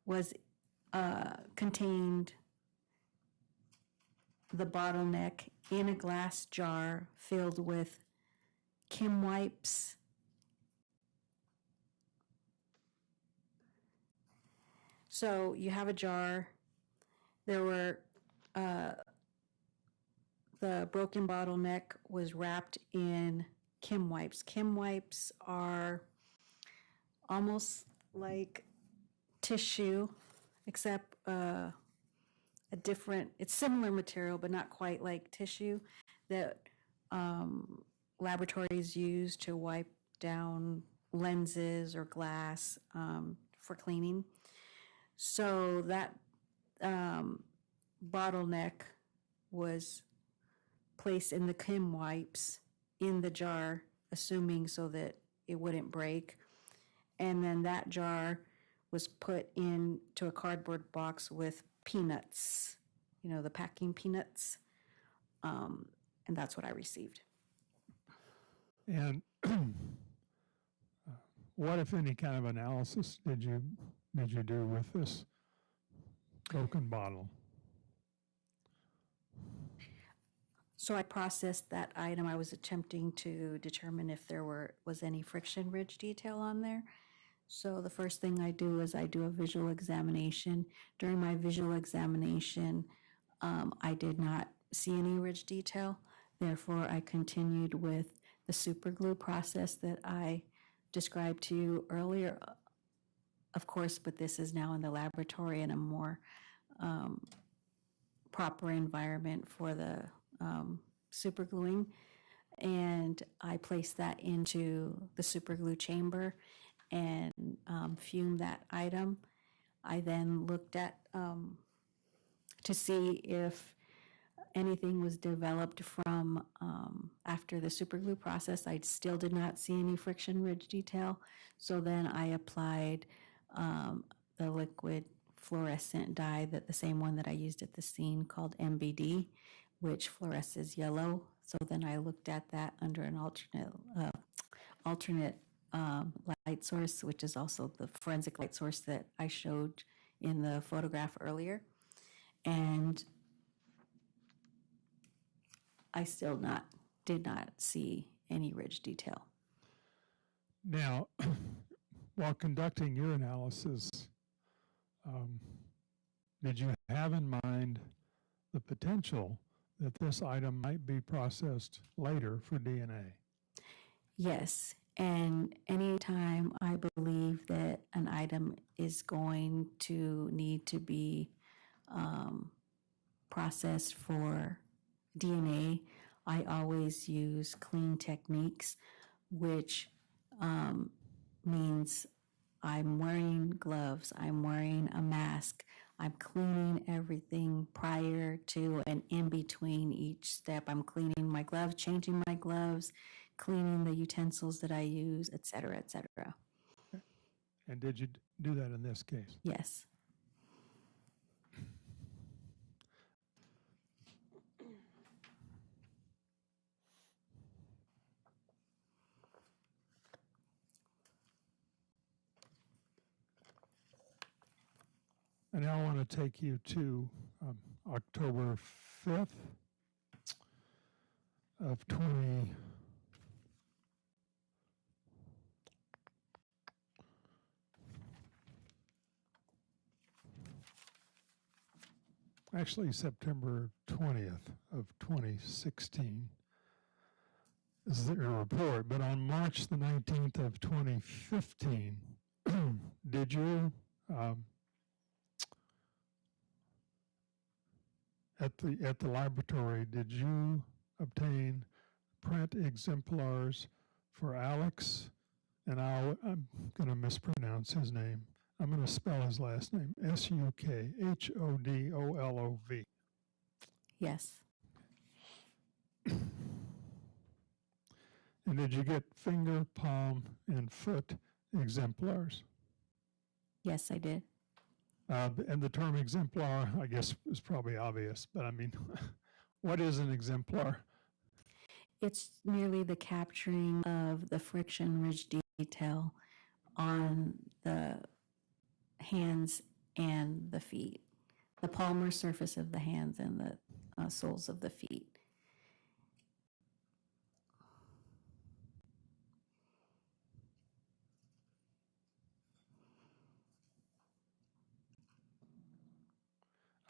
was contained the bottleneck in a glass jar filled with Kim wipes, so you have a jar. There were the broken bottleneck was wrapped in Kim wipes. Kim wipes are almost like tissue, except a different, it's similar material, but not quite like tissue that laboratories use to wipe down lenses or glass for cleaning. So that bottleneck was placed in the Kim wipes in the jar, assuming so that it wouldn't break. And then that jar was put into a cardboard box with peanuts, you know, the packing peanuts. And that's what I received. And what, if any, kind of analysis did you do with this broken bottle? So I processed that item. I was attempting to determine if there was any friction ridge detail on there. So the first thing I do is I do a visual examination. During my visual examination, I did not see any ridge detail. Therefore, I continued with the super glue process that I described to you earlier, of course, but this is now in the laboratory in a more proper environment for the super gluing. And I placed that into the super glue chamber and fumed that item. I then looked at to see if anything was developed from after the super glue process. I still did not see any friction ridge detail. So then I applied the liquid fluorescent dye, that the same one that I used at the scene, called MBD, which fluoresces yellow. So then I looked at that under an alternate light source, which is also the forensic light source that I showed in the photograph earlier. And I still did not see any ridge detail. Now, while conducting your analysis, did you have in mind the potential that this item might be processed later for DNA? Yes, and anytime I believe that an item is going to need to be processed for DNA, I always use clean techniques, which means I'm wearing gloves, I'm wearing a mask, I'm cleaning everything prior to and in between each step. I'm cleaning my gloves, changing my gloves, cleaning the utensils that I use, et cetera, et cetera. And did you do that in this case? Yes. And now I want to take you to October 5th of 20. Actually, September 20th of 2016 is the report. But on March the 19th of 2015, did you at the laboratory, did you obtain print exemplars for Alex? And I'm going to mispronounce his name. I'm going to spell his last name, Sukhodolov. Yes. And did you get finger, palm, and foot exemplars. Yes, I did. And the term exemplar, I guess, is probably obvious, but I mean, what is an exemplar? It's merely the capturing of the friction ridge detail on the hands and the feet, the palmar surface of the hands and the soles of the feet.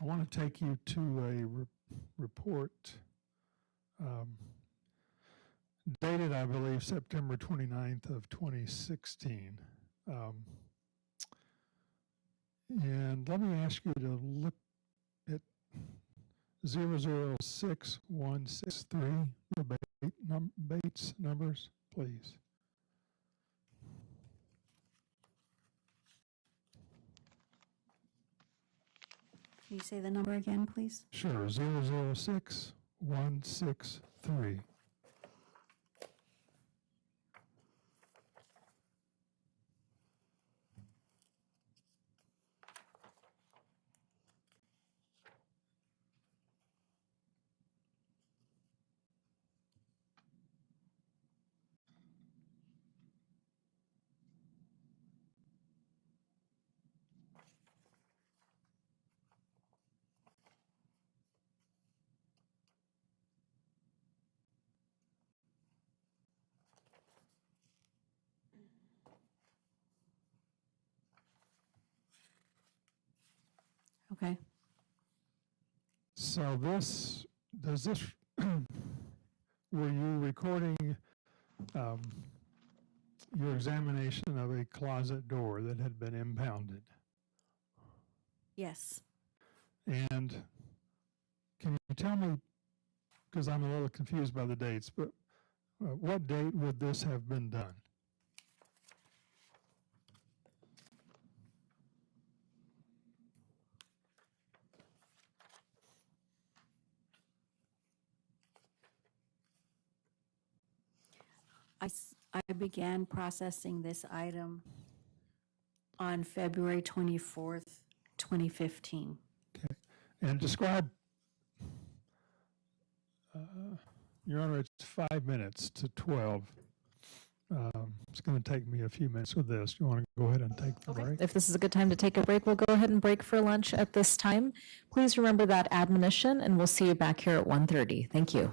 I want to take you to a report dated, I believe, September 29th of 2016. And let me ask you to look at 006163, the Bates numbers, please. Can you say the number again, please? Sure, 006163. Okay. So does this, were you recording your examination of a closet door that had been impounded? Yes. And can you tell me, because I'm a little confused by the dates, but what date would this have been done? I began processing this item on February 24th, 2015. Okay. And describe, Your Honor, it's 5 minutes to 12. It's going to take me a few minutes with this. You want to go ahead and take the break? If this is a good time to take a break, we'll go ahead and break for lunch at this time. Please remember that admonition, and we'll see you back here at 1:30. Thank you.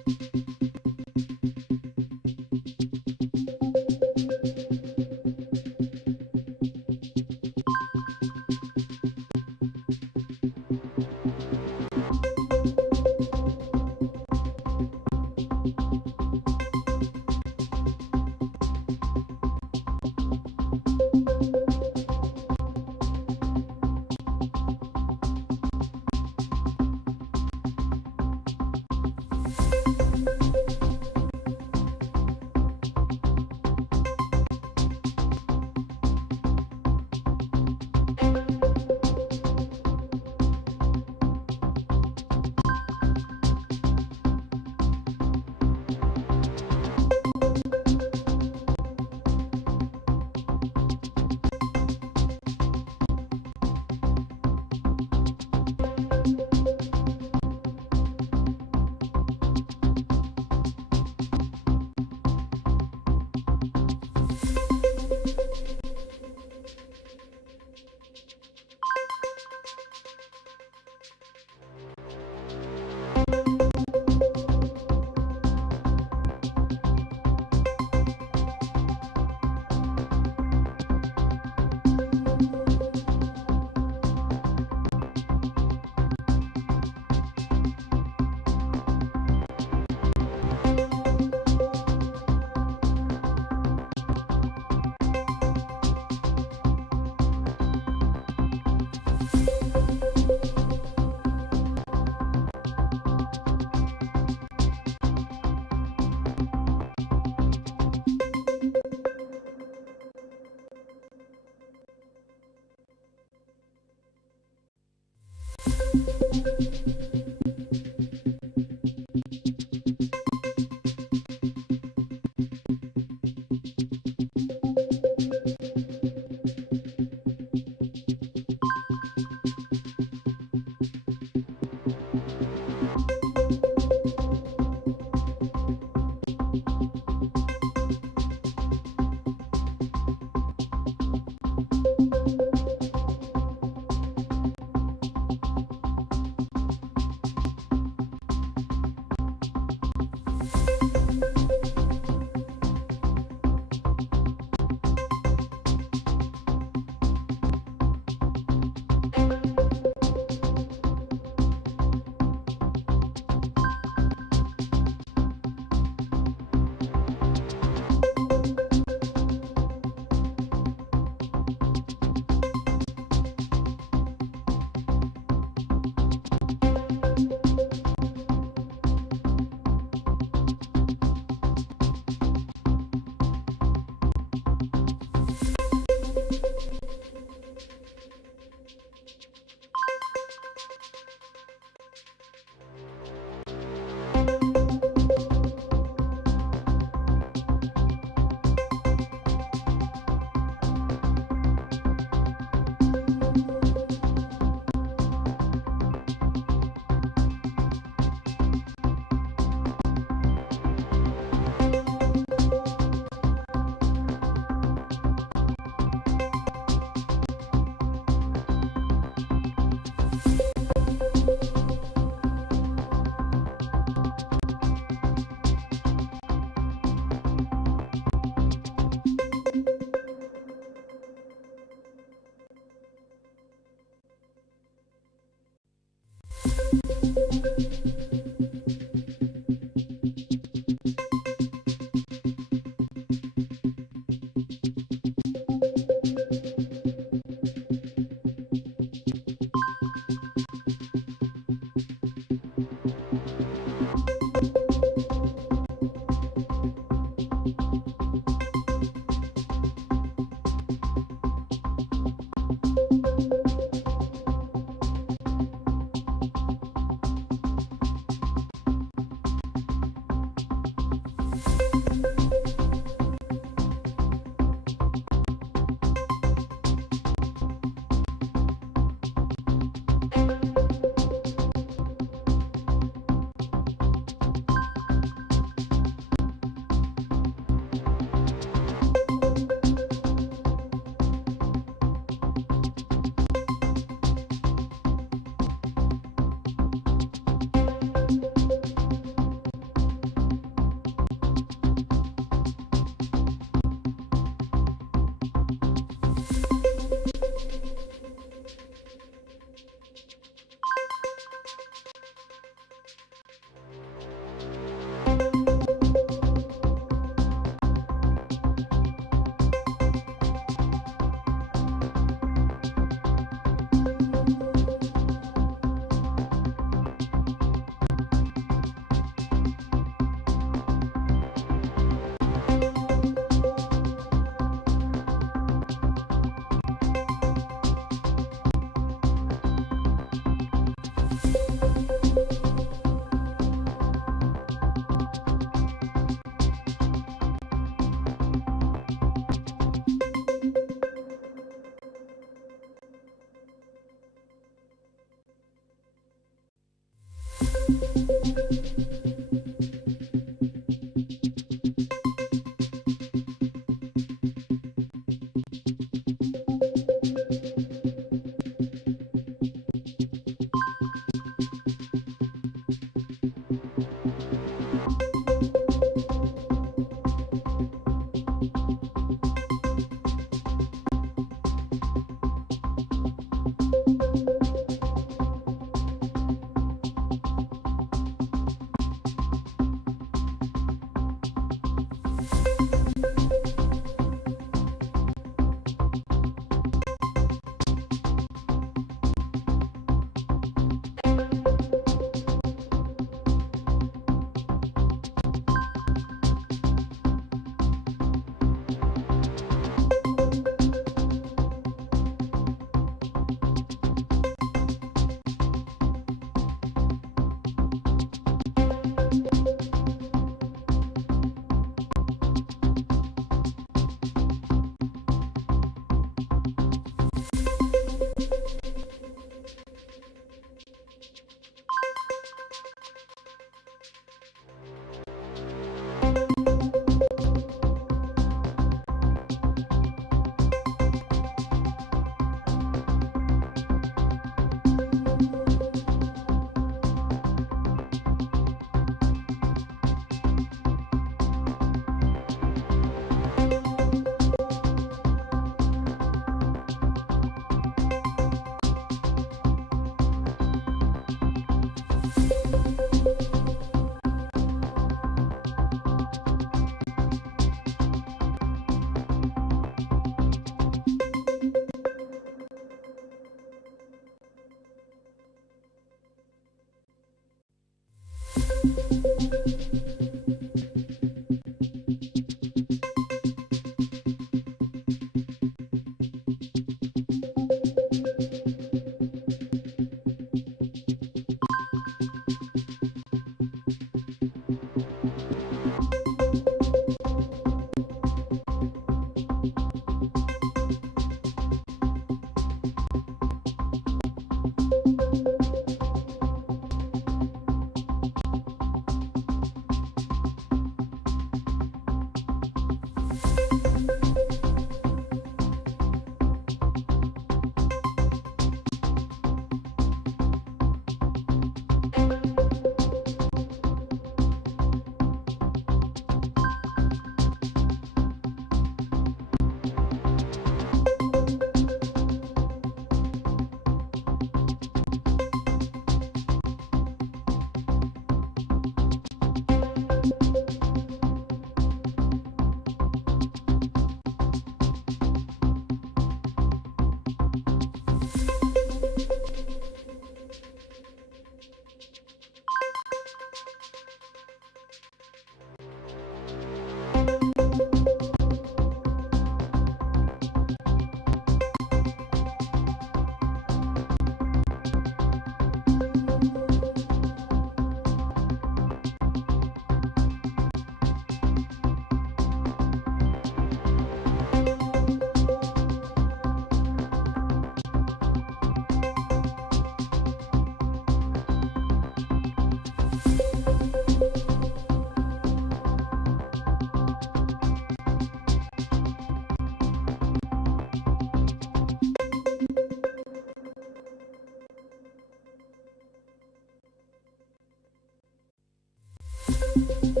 Thank you.